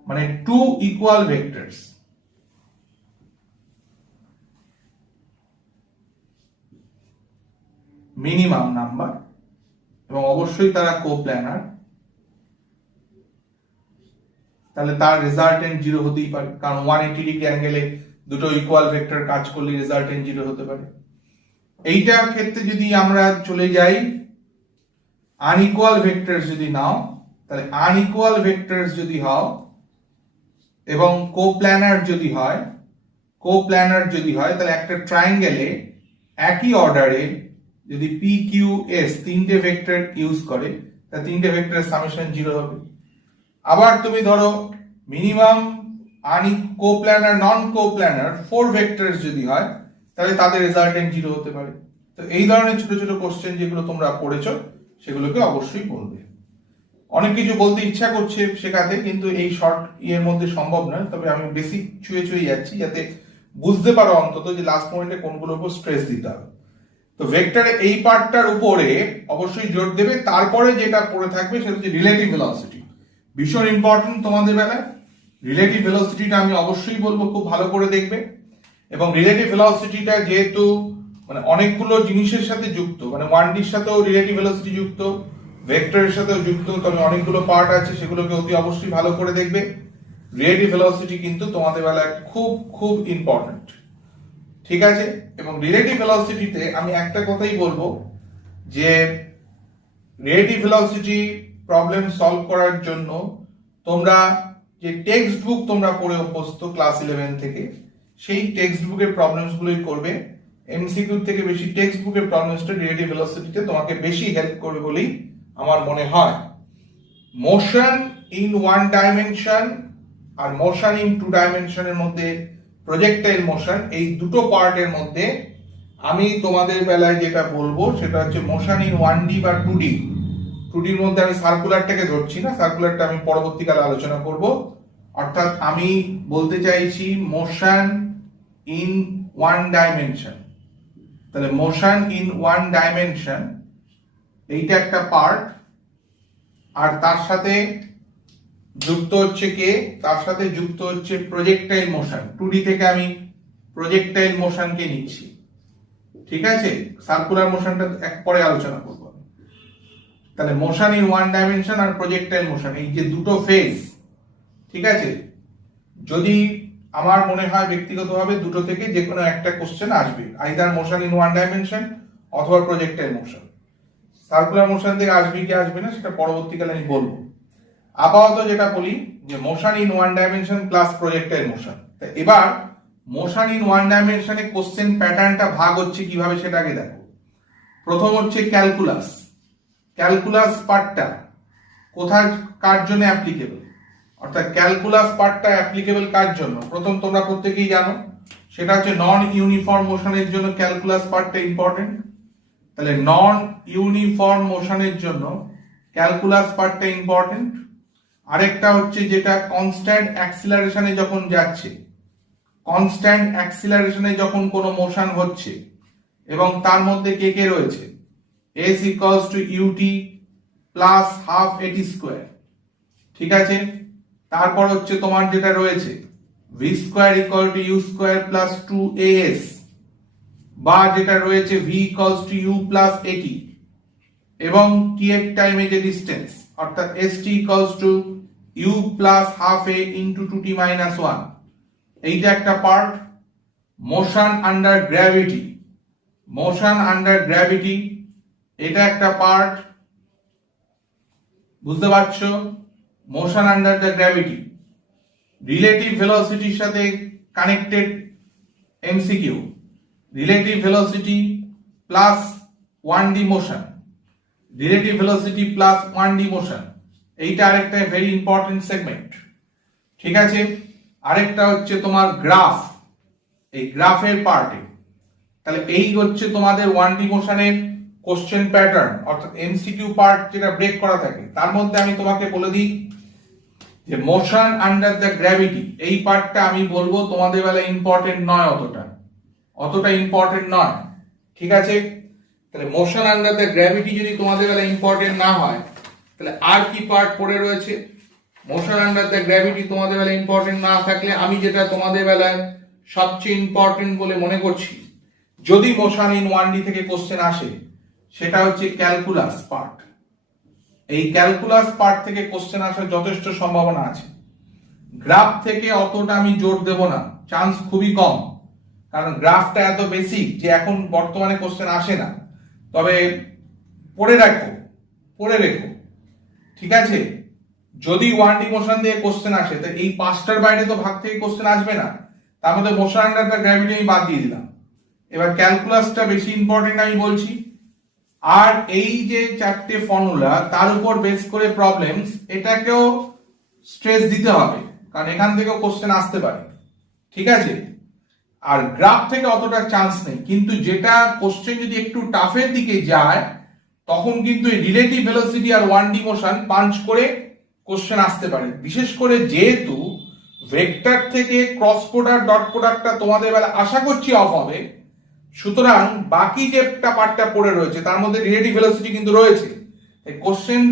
মানে two equal vectors. Minimum number, এবং অবশ্যই তারা কোপ্ল্যানার, তাহলে তার রেজাল্টেন্ট 0 হতেই পারে, কারণ 180 ডিগ্রি অ্যাঙ্গেলে দুটো ইকুয়াল ভেক্টর কাজ করলে রেজাল্টেন্ট 0 হতে পারে। এইটার ক্ষেত্রে যদি আমরা চলে যাই আনইকুয়াল ভেক্টরস যদি নাও, তাহলে আনইকুয়াল ভেক্টরস যদি হও এবং কোপ্ল্যানার যদি হয়, তাহলে একটা ট্রায়াঙ্গেলে একই অর্ডারে যদি পি কিউ এস তিনটে ভেক্টর ইউজ করে, তা তিনটে ভেক্টরের সামেশন 0 হবে। আবার তুমি ধরো মিনিমাম কোপ্ল্যানার নন কোপ্ল্যানার 4 ভেক্টরস যদি হয়, তাহলে তাদের রেজাল্টেন্ট 0 হতে পারে। তো এই ধরনের ছোট ছোট কোশ্চেন যেগুলো তোমরা পড়েছো সেগুলোকে অবশ্যই বলবে। অনেক কিছু বলতে ইচ্ছা করছে শেখাতে, কিন্তু এই শর্ট ইয়ের মধ্যে সম্ভব নয়। তবে আমি বেসিক ছুঁয়ে যাচ্ছি যাতে বুঝতে পারো অন্তত যে লাস্ট পয়েন্টে কোনগুলোর উপর স্ট্রেস দিতে হবে। তো ভেক্টরে এই পার্টটার উপরে অবশ্যই জোর দেবে। তারপরে যেটা পড়ে থাকবে সেটা হচ্ছে রিলেটিভ ভেলোসিটি, ভীষণ ইম্পর্টেন্ট তোমাদের বেলায়। রিলেটিভ ভেলোসিটিটা আমি অবশ্যই বলবো খুব ভালো করে দেখবে। এবং রিলেটিভ ভেলোসিটিটা যেহেতু মানে অনেকগুলো জিনিসের সাথে যুক্ত, মানে 1ডির সাথেও রিলেটিভ ভেলোসিটি যুক্ত, ভেক্টরের সাথেও যুক্ত, তবে অনেকগুলো পার্ট আছে, সেগুলোকে অতি অবশ্যই ভালো করে দেখবে। রিলেটিভ ভেলোসিটি কিন্তু তোমাদের বেলায় খুব খুব ইম্পর্টেন্ট, ঠিক আছে? এবং রিলেটিভ ভেলোসিটিতে আমি একটা কথাই বলবো যে রিলেটিভ ভেলোসিটি প্রবলেম সলভ করার জন্য তোমরা যে টেক্সট বুক তোমরা পড়ে অভ্যস্ত ক্লাস 11 থেকে, সেই টেক্সট বুকের প্রবলেমস গুলোই করবে। এমসিকিউ থেকে বেশি টেক্সট বুকের প্রবলেমসটা রিলেটিভ ভেলোসিটিতে তোমাকে বেশি হেল্প করবে বলেই আমার মনে হয়। মোশন ইন ওয়ান ডাইমেনশন আর মোশন ইন টু ডাইমেনশনের মধ্যে প্রজেক্টাইল মোশন, এই দুটো পার্টের মধ্যে আমি তোমাদের বেলায় যেটা বলবো সেটা হচ্ছে মোশন ইন 1D বা 2D। 2Dর মধ্যে আমি সার্কুলারটাকে ধরছি না, সার্কুলারটা আমি পরবর্তীকালে আলোচনা করব। অর্থাৎ আমি বলতে চাইছি মোশন ইন 1 ডাইমেনশন। তাহলে মোশন ইন 1 ডাইমেনশন এইটা একটা পার্ট, আর তার সাথে যুক্ত হচ্ছে কে, তার সাথে যুক্ত হচ্ছে প্রজেক্টাইল মোশন। 2D থেকে আমি প্রজেক্টাইল মোশনকে নিচ্ছি, ঠিক আছে? সার্কুলার মোশনটা এক পরে আলোচনা করব। তাহলে মোশন ইন 1 ডাইমেনশন আর প্রজেক্টাইল মোশন, এই যে দুটো ফেজ, ঠিক আছে? যদি আমার মনে হয় ব্যক্তিগতভাবে দুটো থেকে যে কোনো একটা কোশ্চেন আসবে, আইদার মোশন ইন 1 ডাইমেনশন অথবা প্রজেক্টাইল মোশন। সার্কুলার মোশন থেকে আসবে কি আসবে না সেটা পরবর্তীকালে আমি বলবো। আপাতত যেটা বলি যে motion in 1 dimension plus projectile motion. এবার মোশন ইন 1 ডাইমেনশনে কোশ্চেন প্যাটার্নটা ভাগ হচ্ছে কিভাবে সেটা আগে দেখো। প্রথম হচ্ছে ক্যালকুলাস। ক্যালকুলাস পার্টটা কোথায় কার জন্য অ্যাপ্লিকেবল, অর্থাৎ ক্যালকুলাস পার্টটা অ্যাপ্লিকেবল কার জন্য? প্রথম তোমরা প্রত্যেকেই জানো, সেটা হচ্ছে নন ইউনিফর্ম মোশনের জন্য ক্যালকুলাস পার্টটা ইম্পর্টেন্ট। তাহলে নন ইউনিফর্ম মোশনের জন্য ক্যালকুলাস পার্টটা ইম্পর্টেন্ট। আরেকটা হচ্ছে যেটা কনস্ট্যান্ট অ্যাক্সিলারেশনে যখন যাচ্ছে, কনস্ট্যান্ট অ্যাক্সিলারেশনে যখন কোনো মোশন হচ্ছে এবং তার মধ্যে কে কে রয়েছে, s equals to ut plus half at square, ঠিক আছে? তারপর হচ্ছে তোমার যেটা রয়েছে v square equal to u square plus 2as, বা যেটা রয়েছে v equals to u plus at, এবং t এর টাইমে যে ডিসটেন্স অর্থাৎ st equals to u plus half a into 2t minus 1, এইটা একটা part. Motion under gravity, motion under gravity এটা একটা পার্ট, বুঝতে পারছো? Motion under the gravity relative ভেলোসিটির সাথে connected MCQ, relative velocity plus 1D motion, relative velocity plus 1D motion, এইটা আরেকটা very important segment, ঠিক আছে? আরেকটা হচ্ছে তোমার গ্রাফ, এই গ্রাফের পার্টে। তাহলে এই হচ্ছে তোমাদের 1D মোশনের কোশ্চেন প্যাটার্ন, অর্থাৎ এমসিকিউ পার্ট যেটা ব্রেক করা থাকে। তার মধ্যে আমি তোমাকে বলে দিই যে মোশন আন্ডার দ্য গ্র্যাভিটি এই পার্টটা আমি বলবো তোমাদের বেলায় ইম্পর্টেন্ট নয়, অতটা ইম্পর্টেন্ট নয়, ঠিক আছে? তাহলে মোশন আন্ডার দ্য গ্র্যাভিটি যদি তোমাদের বেলায় ইম্পর্টেন্ট না হয়, তাহলে আর কি পার্ট পড়ে রয়েছে? মোশন আন্ডার দ্য গ্র্যাভিটি তোমাদের বেলায় ইম্পর্টেন্ট না থাকলে আমি যেটা তোমাদের বেলায় সবচেয়ে ইম্পর্টেন্ট বলে মনে করছি, যদি মোশন ইন 1D থেকে কোশ্চেন আসে, সেটা হচ্ছে ক্যালকুলাস পার্ট। এই ক্যালকুলাস পার্ট থেকে কোশ্চেন আসার যথেষ্ট সম্ভাবনা আছে। গ্রাফ থেকে অতটা আমি জোর দেব না, চান্স খুবই কম, কারণ গ্রাফটা এত বেসিক যে এখন বর্তমানে কোশ্চেন আসে না। তবে পড়ে রেখো, ঠিক আছে? যদি 1D মোশন দিয়ে কোশ্চেন আসে, তো এই পাঁচটার বাইরে তো ভাগ থেকে কোশ্চেন আসবে না, তার মধ্যে মোশন আন্ডার দ্য গ্র্যাভিটি আমি বাদ দিয়ে দিলাম। এবার ক্যালকুলাসটা বেশি ইম্পর্টেন্ট আমি বলছি, আর এই যে চারটে ফর্মুলা তার উপর বেস করে প্রবলেমস, এটাকেও স্ট্রেস দিতে হবে, কারণ এখান থেকেও কোশ্চেন আসতে পারে, ঠিক আছে? আর গ্রাফ থেকে অতটা চান্স নেই, কিন্তু যেটা কোশ্চেন যদি একটু টাফের দিকে যায়, তখন কিন্তু রিলেটিভ ভেলোসিটি আর 1D মোশন পাঞ্চ করে কোশ্চেন আসতে পারে। বিশেষ করে যেহেতু ভেক্টর থেকে ক্রস প্রোডাক্ট ডট প্রোডাক্টটা তোমাদের বেলা আশা করছি অফ হবে, সুতরাং বাকি যে পার্টটা পড়ে রয়েছে তার মধ্যে রিলেটিভ ভেলোসিটি কিন্তু রয়েছে। কোশ্চেন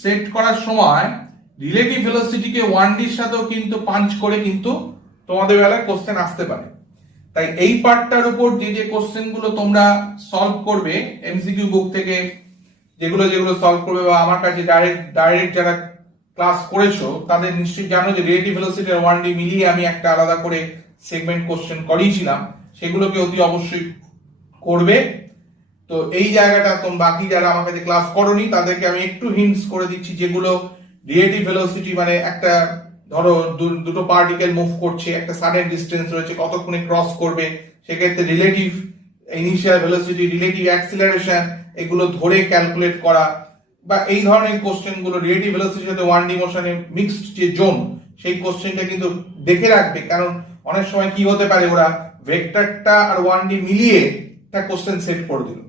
সেট করার সময় রিলেটিভ ভেলোসিটিকে 1Dর সাথেও কিন্তু পাঞ্চ করে কিন্তু তোমাদের বেলায় কোশ্চেন আসতে পারে। তাই এই পার্টটার উপর যে কোশ্চেন গুলো তোমরা সলভ করবে এমসিকিউ বুক থেকে, যেগুলো সলভ করবে, বা আমার কাছে ডাইরেক্ট যারা ক্লাস করেছো তাদের নিশ্চয়ই জানো যে রিলেটিভ ভেলোসিটি আর 1D মিলিয়ে আমি একটা আলাদা করে সেগমেন্ট কোশ্চেন করিয়েছিলাম, সেগুলোকে অতি অবশ্যই করবে। তো এই জায়গাটা তোমরা বাকি যারা আমার কাছে ক্লাস করোনি তাদেরকে আমি একটু হিন্টস করে দিচ্ছি, যেগুলো রিলেটিভ ভেলোসিটি মানে একটা ধরো দুটো পার্টিকেল মুভ করছে, একটা সাডেন ডিস্টেন্স রয়েছে, কতক্ষণে ক্রস করবে, সেক্ষেত্রে relative initial velocity, relative acceleration, এগুলো ধরে ক্যালকুলেট করা, বা এই ধরনের কোশ্চেন গুলো রিলেটিভ ভেলোসিটির সাথে 1D মোশনে মিক্সড যে জোন সেই কোশ্চেনটা কিন্তু দেখে রাখবে, কারণ অনেক সময় কি হতে পারে ওরা ভেক্টরটা আর 1D মিলিয়ে একটা কোশ্চেন সেট করে দিল।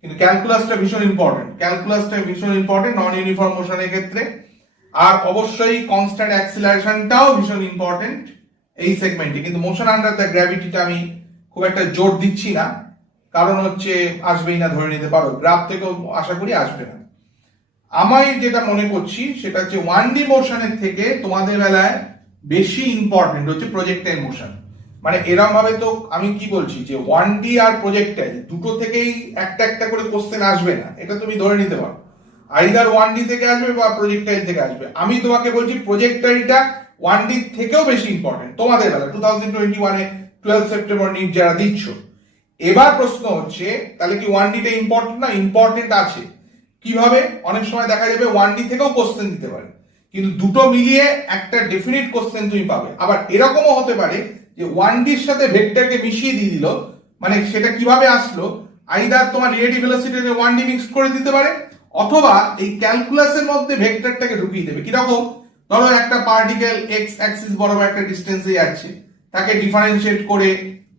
কিন্তু ক্যালকুলাসটা ভীষণ ইম্পর্টেন্ট নন ইউনিফর্ম মোশনের ক্ষেত্রে। আর অবশ্যই কনস্ট্যান্ট অ্যাক্সিলারেশনটাও ভীষণ ইম্পর্টেন্ট এই সেগমেন্টে। কিন্তু মোশন আন্ডার দ্য গ্র্যাভিটিটা আমি খুব একটা জোর দিচ্ছি না, কারণ হচ্ছে আসবেই না, ধরে নিতে পারো, গ্রাফ থেকেও আশা করি আসবে না। আমি যেটা মনে করছি সেটা হচ্ছে 1D মোশনের থেকে তোমাদের বেলায় বেশি ইম্পর্টেন্ট হচ্ছে প্রজেক্টাইল মোশন। মানে এরকম ভাবে তো আমি কি বলছি যে 1D আর প্রজেক্টাইল দুটো থেকেই একটা একটা করে কোশ্চেন আসবে না, এটা তুমি ধরে নিতে পারো। আইদার 1D থেকে আসবে বা প্রজেক্টাইল থেকে আসবে। আমি তোমাকে বলছি প্রজেক্টাইলটা 1D থেকেও বেশি ইম্পর্টেন্ট তোমাদের বেলা 2021-এ 12 সেপ্টেম্বর নিট যারা দিচ্ছ। এবার প্রশ্ন হচ্ছে তাহলে কি 1Dটা ইম্পর্টেন্ট না? ইম্পর্টেন্ট আছে। কিভাবে? অনেক সময় দেখা যাবে 1D থেকেও কোশ্চেন দিতে পারে, কিন্তু দুটো মিলিয়ে একটা ডেফিনিট কোশ্চেন তুমি পাবে। আবার এরকমও হতে পারে যে 1Dর সাথে ভেক্টরকে মিশিয়ে দিয়ে দিল, মানে সেটা কিভাবে আসলো, আইদার তোমার রিলেটিভ ভেলোসিটিতে 1D মিক্স করে দিতে পারে, অথবা এই ক্যালকুলাসের মধ্যে ভেক্টরটাকে ঢুকিয়ে দেবে। কিরকম? ধরো একটা পার্টিকেল এক্স অ্যাক্সিস বরাবর একটা ডিস্টেন্সে যাচ্ছে, তাকে ডিফারেন্সিয়েট করে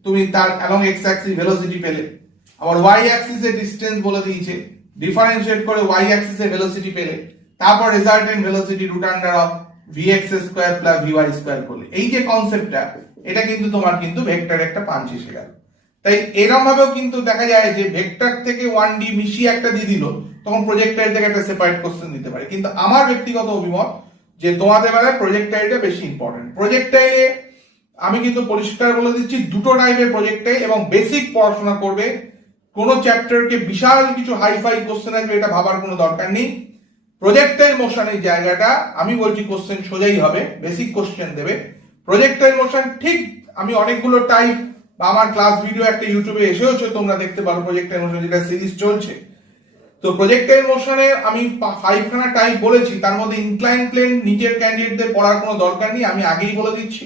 তুমি তার অ্যালং এক্স অ্যাক্সিস ভেলোসিটি পেলে। আবার ওয়াই অ্যাক্সিসের ডিস্টেন্স বলে দিয়েছে, ডিফারেন্সিয়েট করে ওয়াই অ্যাক্সিসের ভেলোসিটি পেলে, তারপর resultant velocity root under of vx square plus vy square করলে। এই যে কনসেপ্টটা, এটা কিন্তু তোমার কিন্তু ভেক্টর একটা পাঞ্চ এসে গেল। তাই এরকম ভাবেও কিন্তু দেখা যায় যে ভেক্টর থেকে 1D মিশিয়ে একটা দিয়ে দিল, তখন প্রজেক্টাইল থেকে একটা সেপারেট কোশ্চেন দিতে পারে। কিন্তু আমার ব্যক্তিগত অভিমত যে তোমাদের বেলায় প্রজেক্টাইলটা বেশি ইম্পর্টেন্ট। প্রজেক্টাইলে আমি কিন্তু পরিষ্কার বলে দিচ্ছি দুটো টাইপের প্রজেক্টাইল, এবং বেসিক পড়াশোনা করবে। কোন চ্যাপ্টারকে বিশাল কিছু হাইফাই কোশ্চেন আসবে এটা ভাবার কোনো দরকার নেই। প্রজেক্টাইল মোশনের জায়গাটা আমি বলছি কোশ্চেন সোজাই হবে, বেসিক কোশ্চেন দেবে। প্রজেক্টাইল মোশন ঠিক আমি অনেকগুলো টাইপ বা আমার ক্লাস ভিডিও একটা ইউটিউবে এসেওছে, তোমরা দেখতে পারো প্রজেক্টাইল মোশন যেটা সিরিজ চলছে। তো প্রজেক্টাইল মোশনে আমি 5খানা টাইপ বলেছি, তার মধ্যে ইনক্লাইন প্লেন নিচের ক্যান্ডিডেটদের পড়ার কোনো দরকার নেই, আমি আগেই বলে দিচ্ছি।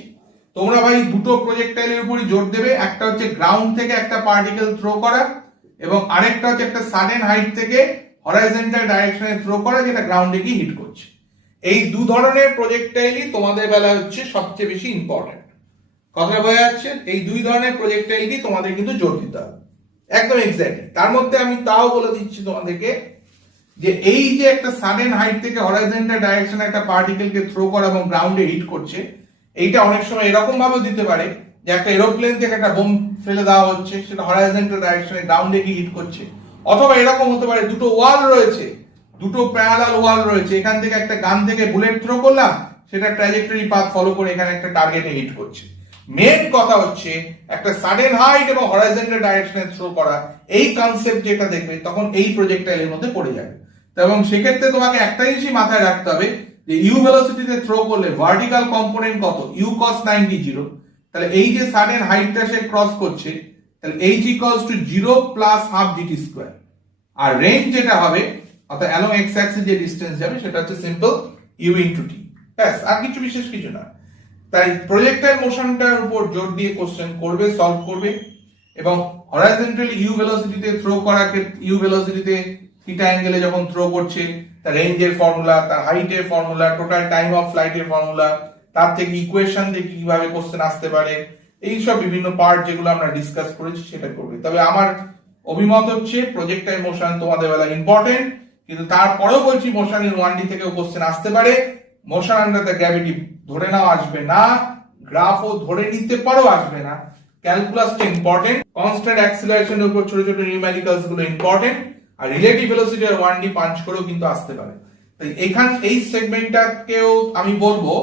তোমরা ভাই দুটো প্রজেক্টাইলের উপরই জোর দেবে, একটা হচ্ছে গ্রাউন্ড থেকে একটা পার্টিকেল থ্রো করা, এবং আরেকটা হচ্ছে একটা সাডেন হাইট থেকে হরাইজন্টাল ডাইরেকশনে থ্রো করা, যেটা গ্রাউন্ডে গিয়ে হিট করছে। এই দু ধরনের প্রজেক্টাইলই তোমাদের বেলা হচ্ছে সবচেয়ে বেশি ইম্পর্টেন্ট। কথা বোঝা যাচ্ছে? এই দুই ধরনের প্রজেক্টাইলই তোমাদের কিন্তু জোর দিতে হবে, একদম এক্স্যাক্টলি। তার মধ্যে আমি তাও বলে দিচ্ছি তোমাদেরকে যে এই যে একটা সাডেন হাইট থেকে হরাইজন্টাল ডাইরেকশনে একটা পার্টিকেলকে থ্রো করা এবং গ্রাউন্ডে হিট করছে, এইটা অনেক সময় এরকম ভাবে দিতে পারে যে একটা এরোপ্লেন থেকে একটা বোম ফেলে দেওয়া হচ্ছে, সেটা হরাইজন্টাল ডাইরেকশনে গ্রাউন্ডে গিয়ে হিট করছে। অথবা এরকম হতে পারে দুটো ওয়াল রয়েছে, দুটো প্যারালাল ওয়াল রয়েছে, এখান থেকে একটা গান থেকে বুলেট থ্রো করলাম, সেটা ট্র্যাজেক্টরি পাথ ফলো করে এখানে একটা টার্গেটে হিট করছে। মেন কথা হচ্ছে একটা সাডেন হাইট এবং হরাইজন্টাল ডাইরেকশনে থ্রো করা, এই কনসেপ্ট যেটা দেখবে তখন এই প্রজেক্টাইলের মধ্যে পড়ে যাবে। এবং সেক্ষেত্রে তোমাকে একটা জিনিসই মাথায় রাখতে হবে যে ইউ ভেলোসিটিতে থ্রো করলে ভার্টিক্যাল কম্পোনেন্ট কত, ইউ cos 90 0। তাহলে এই যে সাডেন হাইটটা সে ক্রস করছে, তাহলে h equals to 0 plus half gt square. R range যেটা হবে অর্থাৎ অ্যালং এক্স অ্যাক্সিস যে ডিসটেন্স যাবে সেটা হচ্ছে সিম্পল u into t, ব্যাস, আর কিছু বিশেষ কিছু না। তাই প্রজেক্টাইল মোশনটার উপর জোর দিয়ে কোশ্চেন করবে, সলভ করবে। এবং হরাইজন্টালি ইউ ভেলোসিটিতে থ্রো করাকে, ইউ ভেলোসিটিতে থিটা অ্যাঙ্গেলে যখন থ্রো করছে, তার রেঞ্জের ফর্মুলা, তার হাইটের ফর্মুলা, টোটাল টাইম অফ ফ্লাইটের ফর্মুলা, তার থেকে ইকুয়েশন দিয়ে কিভাবে কোশ্চেন আসতে পারে, এই সব বিভিন্ন পার্ট যেগুলো আমরা ডিসকাস করেছি সেটা করবে। তবে আমার অভিমত হচ্ছে প্রজেক্টাইল মোশন তোমাদের বেলা ইম্পর্টেন্ট, কিন্তু তারপরেও বলছি মোশন ইন 1D থেকেও কোশ্চেন আসতে পারে। মোশন আন্ডার দ্য গ্র্যাভিটি ধরে নাও আসবে না, গ্রাফও ধরে নিতে পারো আসবে না। ক্যালকুলাসটা ইম্পর্টেন্ট, কনস্ট্যান্ট অ্যাক্সিলারেশনের উপর ছোট ছোট নিউমেরিক্যালস গুলো ইম্পর্টেন্ট, আর রিলেটিভ ভেলোসিটি আর 1D পাঞ্চ করেও কিন্তু আসতে পারে। তাই এই সেগমেন্টটাকেও আমি বলবো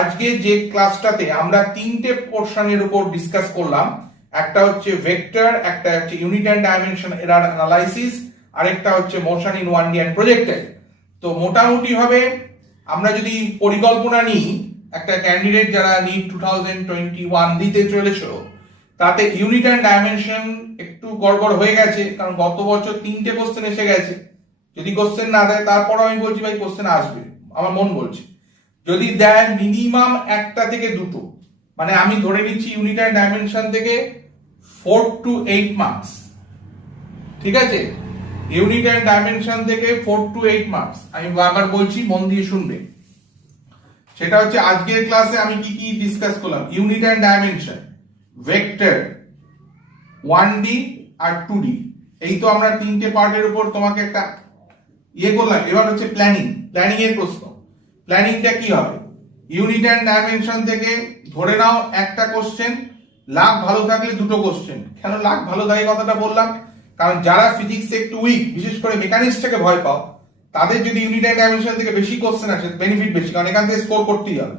আজকে যে ক্লাসটাতে আমরা তিনটে পোর্শনের উপর ডিসকাস করলাম, একটা হচ্ছে ভেক্টর, একটা হচ্ছে unit and dimension error analysis, আরেকটা হচ্ছে motion in 1D and projectile. তো মোটামুটি ভাবে আমরা যদি পরিকল্পনা নিই, একটা ক্যান্ডিডেট যারা নিট 2021 দিতে চলেছিল, তাতে ইউনিট এন্ড ডাইমেনশন একটু গড়বড় হয়ে গেছে, কারণ গত বছর 3টে কোশ্চেন এসে গেছে। যদি কোশ্চেন না দেয় তারপরও আমি বলছি ভাই কোশ্চেন আসবে, আমার মন বলছে। যদি দেয় মিনিমাম একটা থেকে দুটো, মানে আমি ধরে নিচ্ছি ইউনিট এন্ড ডাইমেনশন থেকে 4 to 8 মার্কস, ঠিক আছে? ইউনিট এন্ড ডাইমেনশন থেকে 4 to 8 মার্কস, আমি বারবার বলছি, মন দিয়ে শুনবে। সেটা হচ্ছে আজকের ক্লাসে আমি কি কি ডিসকাস করলাম। Unit and dimension, vector, 1D আর 2D, এই তো আমরা তিনটে পার্টের উপর তোমাকে একটা করলাম। এবার হচ্ছে প্ল্যানিং এর প্রশ্ন। প্ল্যানিংটা কি হবে? ইউনিট অ্যান্ড ডাইমেনশন থেকে ধরে নাও একটা কোশ্চেন, লাক ভালো থাকলে দুটো কোশ্চেন। কেন লাক ভালো থাকে কথাটা বললাম? কারণ যারা ফিজিক্সে একটু উইক, বিশেষ করে মেকানিক্সটাকে ভয় পাও, তাদের যদি ইউনিট অ্যান্ড ডাইমেনশন থেকে বেশি কোশ্চেন আসে বেনিফিট বেশি, কারণ এখান থেকে স্কোর করতেই হবে।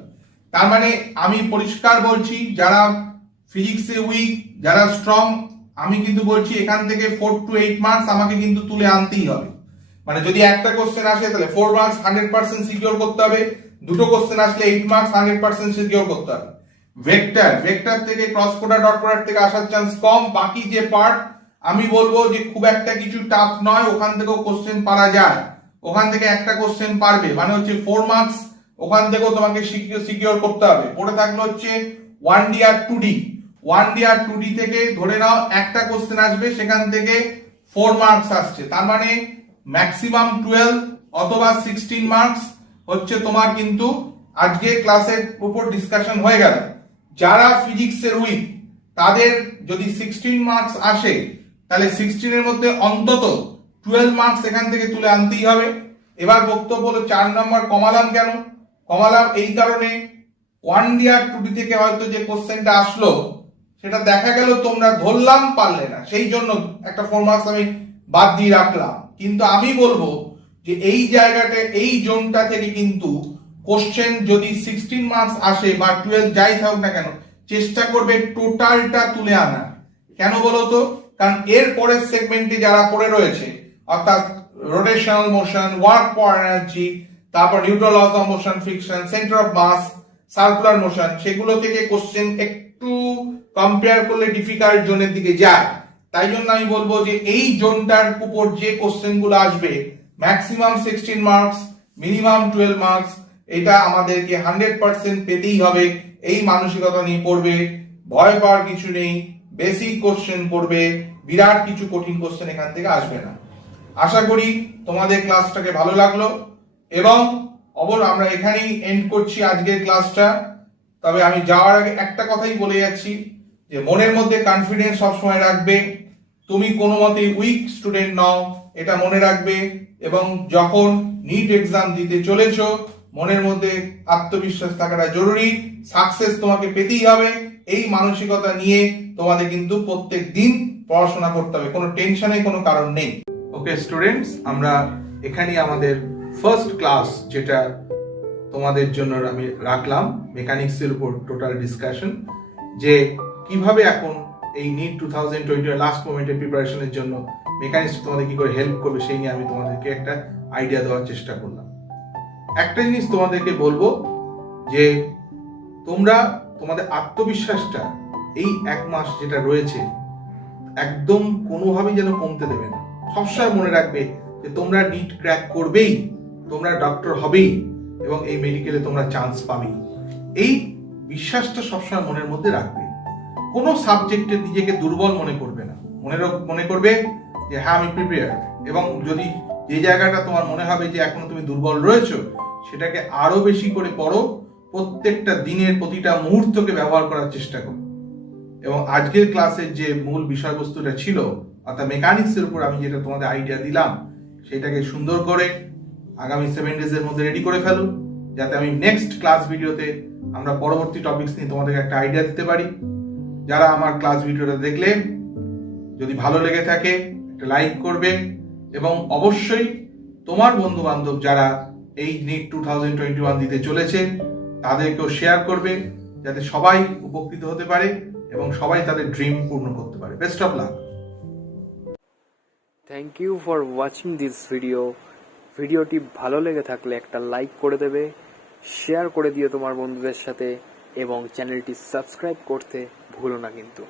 তার মানে আমি পরিষ্কার বলছি, যারা ফিজিক্সে উইক, যারা স্ট্রং, আমি কিন্তু বলছি এখান থেকে 4 to 8 মার্কস আমাকে কিন্তু তুলে আনতেই হবে। মানে যদি একটা কোশ্চেন আসে তাহলে 4 মার্কস 100% সিকিউর করতে হবে, দুটো কোশ্চেন আসলে 8 মার্কস 100% সিকিউর করতে হবে। ভেক্টর থেকে ক্রস প্রোডাক্ট ডট প্রোডাক্ট থেকে আসার চান্স কম। বাকি যে পার্ট আমি বলবো যে খুব একটা কিছু টাফ নয়, ওখান থেকেও কোশ্চেন পারা যায়, ওখান থেকে একটা কোশ্চেন পারবে, মানে হচ্ছে 4 মার্কস ওখান থেকেও তোমাকে সিকিউর করতে হবে। পড়ে থাকলো হচ্ছে 1D আর 2D। 1D আর 2D থেকে ধরে নাও একটা কোশ্চেন আসবে, সেখান থেকে 4 মার্কস আসছে, তার মানে ম্যাক্সিমাম 12 অথবা 16 মার্কস হচ্ছে তোমার কিন্তু আজকে ক্লাসের উপর ডিসকাশন হয়ে গেল। যারা ফিজিক্সের উইক তাদের যদি 16 মার্কস আসে, তাহলে 16 এর মধ্যে অন্তত 12 মার্কস এখান থেকে তুলে আনতেই হবে। এবার বক্তব্য হলো 4 নম্বর কমালাম কেন? কমালাম এই কারণে 1D আর 2D থেকে হয়তো যে কোশ্চেনটা আসলো সেটা দেখা গেল তোমরা ধরলাম পারলে না, সেই জন্য একটা 4 মার্কস আমি বাদ দিয়ে রাখলাম। কিন্তু আমি বলবো যে এই জায়গাটা, এই জোনটা থেকে কিন্তু কোশ্চেন যদি 16 মার্কস আসে বা 12 যাই থাকুক না কেন, চেষ্টা করবে টোটালটা তুলে আনার। কেন বলো তো? কারণ এর পরের সেগমেন্টে যারা পড়ে রয়েছে, অর্থাৎ rotational motion, work per energy, তারপর neutral laws of motion, friction, centre of mass, circular motion, সেগুলো থেকে কোশ্চেন একটু কম্পেয়ার করলে ডিফিকাল্ট জোনের দিকে যায়। তাই জন্য আমি বলবো যে এই জোনটার উপর যে কোশ্চেন গুলো আসবে ম্যাক্সিমাম 16 মার্কস, মিনিমাম 12 মার্কস, এটা আমাদেরকে 100% পেতেই হবে। এই মানসিকতা নিয়ে পড়বে, ভয় পাওয়ার কিছু নেই, বেসিক কোশ্চেন পড়বে, বিরাট কিছু কঠিন কোশ্চেন এখান থেকে আসবে না। আশা করি তোমাদের ক্লাসটাকে ভালো লাগলো, এবং আমরা এখানেই এন্ড করছি আজকের ক্লাসটা। তবে আমি যাওয়ার আগে একটা কথাই বলে যাচ্ছি যে মনের মধ্যে কনফিডেন্স সবসময় রাখবে। তুমি কোনো মতেই উইক স্টুডেন্ট নও, এটা মনে রাখবে। এবং যখন নিট এক্সাম দিতে চলেছো, মনের মধ্যে আত্মবিশ্বাস থাকাটা জরুরি। সাকসেস তোমাকে পেতেই হবে, এই মানসিকতা নিয়ে তোমাদের কিন্তু প্রত্যেক দিন পড়াশোনা করতে হবে, কোনো টেনশনের কোনো কারণ নেই। ওকে স্টুডেন্টস, আমরা এখানেই আমাদের ফার্স্ট ক্লাস, যেটা তোমাদের জন্য আমি রাখলাম মেকানিক্সের উপর টোটাল ডিসকাশন, যে কিভাবে এখন এই নিট 2020 লাস্ট মোমেন্টের প্রিপারেশনের জন্য মেকানিক্স তোমাদের কি করে হেল্প করবে, সেই নিয়ে আমি তোমাদেরকে একটা আইডিয়া দেওয়ার চেষ্টা করলাম। একটা জিনিস তোমাদেরকে বলবো যে তোমরা তোমাদের আত্মবিশ্বাসটা এই 1 মাস যেটা রয়েছে একদম কোনোভাবেই যেন কমতে দেবে না। সবসময় মনে রাখবে যে তোমরা নিট ক্র্যাক করবেই, তোমরা ডক্টর হবেই, এবং এই মেডিকেলে তোমরা চান্স পাবেই। এই বিশ্বাসটা সবসময় মনের মধ্যে রাখবে। কোনো সাবজেক্টে নিজেকে দুর্বল মনে করবে না, মনে করবে যে হ্যাঁ আমি প্রিপেয়ার্ড। এবং যদি যে জায়গাটা তোমার মনে হবে যে এখনো তুমি দুর্বল রয়েছো, সেটাকে আরো বেশি করে পড়ো, প্রত্যেকটা দিনের প্রতিটা মুহূর্তকে ব্যবহার করার চেষ্টা করো। এবং আজকের ক্লাসের যে মূল বিষয়বস্তুটা ছিল, অর্থাৎ মেকানিক্সের উপর আমি যেটা তোমাদের আইডিয়া দিলাম, সেটাকে সুন্দর করে আগামী 7 ডেজের মধ্যে রেডি করে ফেলো, যাতে আমি নেক্সট ক্লাস ভিডিওতে আমরা পরবর্তী টপিকস নিয়ে তোমাদেরকে একটা আইডিয়া দিতে পারি। যারা আমার ক্লাস ভিডিওটা দেখলে যদি ভালো লেগে থাকে একটা লাইক করবে, এবং অবশ্যই তোমার বন্ধু বান্ধব যারা এই নিট 2021 দিতে চলেছে তাদেরকেও শেয়ার করবে, যাতে সবাই উপকৃত হতে পারে এবং সবাই তাদের ড্রিম পূর্ণ করতে পারে। Best of luck. Thank you for watching this video. ভিডিওটি ভালো লেগে থাকলে একটা লাইক করে দেবে, শেয়ার করে দিও তোমার বন্ধুদের সাথে, এবং চ্যানেলটি সাবস্ক্রাইব করতে ভুলো না কিন্তু।